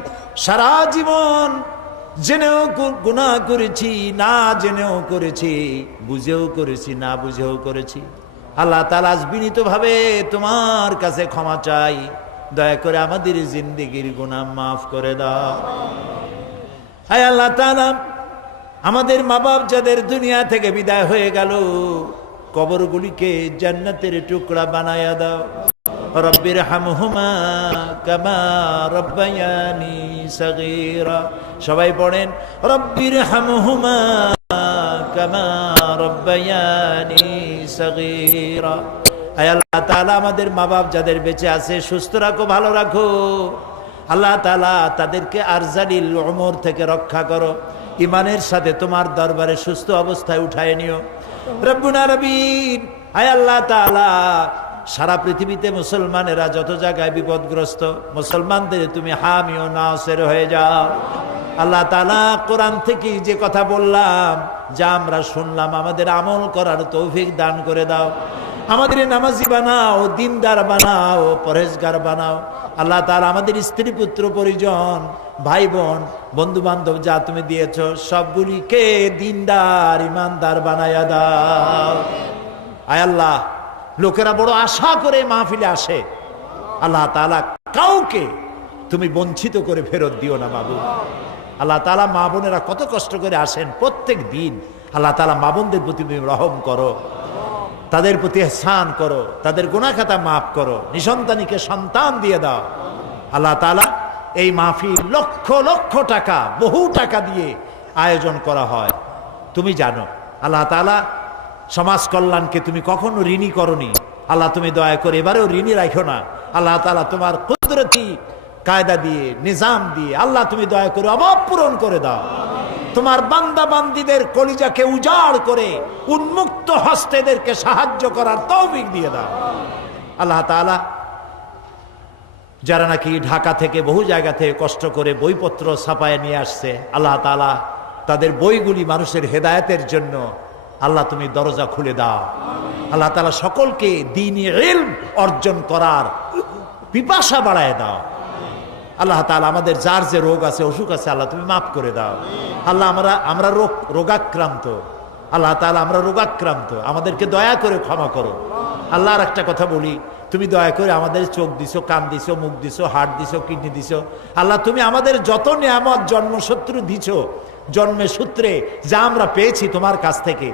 সারা জীবন জেনেও গুনাহ করেছি, না জেনেও করেছি, বুঝেও করেছি, না বুঝেও করেছি। আল্লাহ তাআলা আজ বিনীতভাবে তোমার কাছে ক্ষমা চাই, দয়া করে আমাদের জিন্দেগীর গুনাহ মাফ করে দাও। হায় আল্লাহ তাআলা, আমাদের মা বাপ যাদের দুনিয়া থেকে বিদায় হয়ে গেল, কবরগুলিকে জান্নাতের টুকরা বানায়া দাও। রব্বির হামহুমা কামা রব্বায়ানি সগীরা। সবাই পড়েন, রব্বির হামহুমা কামা রব্বায়ানি সগীরা। আয় আল্লাহ তাআলা, আমাদের মা বাপ যাদের বেঁচে আছে সুস্থ রাখো, ভালো রাখো। আল্লাহ তাআলা তাদেরকে আরজালিল উমর থেকে রক্ষা করো, ইমানের সাথে তোমার দরবারে সুস্থ অবস্থায় উঠায় নিও। রব্বুল আলামিন, আয় আল্লাহ তাআলা, সারা পৃথিবীতে মুসলমানেরা যত জায়গায় বিপদগ্রস্ত, মুসলমানদের তুমি হামি ও নাসির হয়ে যাও। আল্লাহ তাআলা, কোরআন থেকে যে কথা বললাম, যা আমরা শুনলাম, আমাদের আমল করার তৌফিক দান করে দাও। আমাদের নামাজি বানাও, দিনদার বানাও, পরহেজগার বানাও। আল্লাহ তাআলা, আমাদের স্ত্রী পুত্র পরিজন, ভাই বোন, বন্ধু বান্ধব যা তুমি দিয়েছো, সবগুলিকে দিনদার ইমানদার বানায়া দাও। আয় আল্লাহ, লোকেরা বড় আশা করে মাহফিলে আসে, আল্লাহ তাআলা কাউকে তুমি বঞ্চিত করে ফেরত দিও না বাবু। আল্লাহ তাআলা, মা বোনেরা কত কষ্ট করে আসেন প্রত্যেক দিন, আল্লাহ তাআলা মা বোনদের প্রতি তুমি রহম করো, তাদের প্রতি ইহসান করো, তাদের গুনাহ খাতা মাফ করো, নিসন্তানীকে সন্তান দিয়ে দাও। আল্লাহ তাআলা, এই মাহফিল লক্ষ লক্ষ টাকা, বহু টাকা দিয়ে আয়োজন করা হয়, তুমি জানো। আল্লাহ তাআলা, সমাজ কল্যাণকে তুমি কখনো ঋণী করনি। আল্লাহ, তুমি দয়া করে এবারেও ঋণী রাখো না। আল্লাহ তাআলা, তোমার কুদরতি কায়দা দিয়ে, নিজাম দিয়ে আল্লাহ তুমি দয়া করে অভাব পূরণ করে দাও। তোমার বান্দা বান্দীদের কলিজাকে উজাড় করে উন্মুক্ত হস্তেদেরকে সাহায্য করার তৌফিক দিয়ে দাও। আল্লাহ তাআলা, যারা নাকি ঢাকা থেকে বহু জায়গা থেকে কষ্ট করে বইপত্র ছাপায় নিয়ে আসছে, আল্লাহ তাআলা, তাদের বইগুলি মানুষের হেদায়েতের জন্য আল্লাহ তুমি দরজা খুলে দাও। আল্লাহ তাআলা, সকলকে দ্বীনি ইলম অর্জন করার পিপাসা বাড়ায় দাও। আল্লাহ তাআলা, আমাদের যার যে রোগ আছে, অসুখ আছে, আল্লাহ তুমি মাফ করে দাও। আল্লাহ, আমরা রোগাক্রান্ত, আল্লাহ তাআলা, আমরা রোগাক্রান্ত, আমাদেরকে দয়া করে ক্ষমা করো। আল্লাহ, আর একটা কথা বলি, তুমি দয়া করে আমাদের চোখ দিছো, কান দিছো, মুখ দিছো, হার্ট দিছো, কিডনি দিছো। আল্লাহ, তুমি আমাদের যত নিয়ামত জন্মসূত্র দিছো, জন্মের সূত্রে যা আমরা পেয়েছি তোমার কাছ থেকে,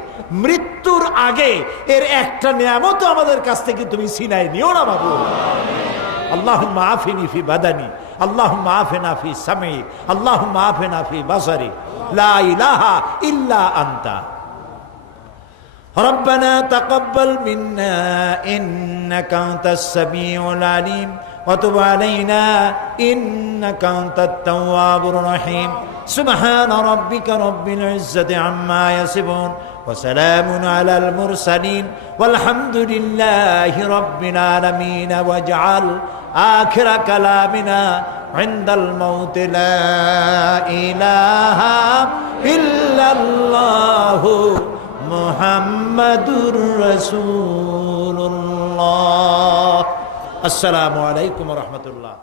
মৃত্যুর আগে এর একটা নিয়ামতও আমাদের কাছ থেকে তুমি ছিনাই নিও না বাবু। আল্লাহুম্মা আফিনি ফি বাদানি, আল্লাহুম্মা আফিনা ফি সামি, আল্লাহুম্মা আফিনা ফি বাসারি, লা ইলাহা ইল্লা আনতা। ربنا تقبل منا إنك أنت السميع العليم وتب علينا إنك أنت التواب الرحيم سبحان ربك رب العزة عما يصفون وسلام على المرسلين والحمد لله رب العالمين واجعل آخر كلامنا عند الموت لا إله إلا الله মুহাম্মাদুর রাসূলুল্লাহ। আসসালামু আলাইকুম ওয়া রাহমাতুল্লাহ।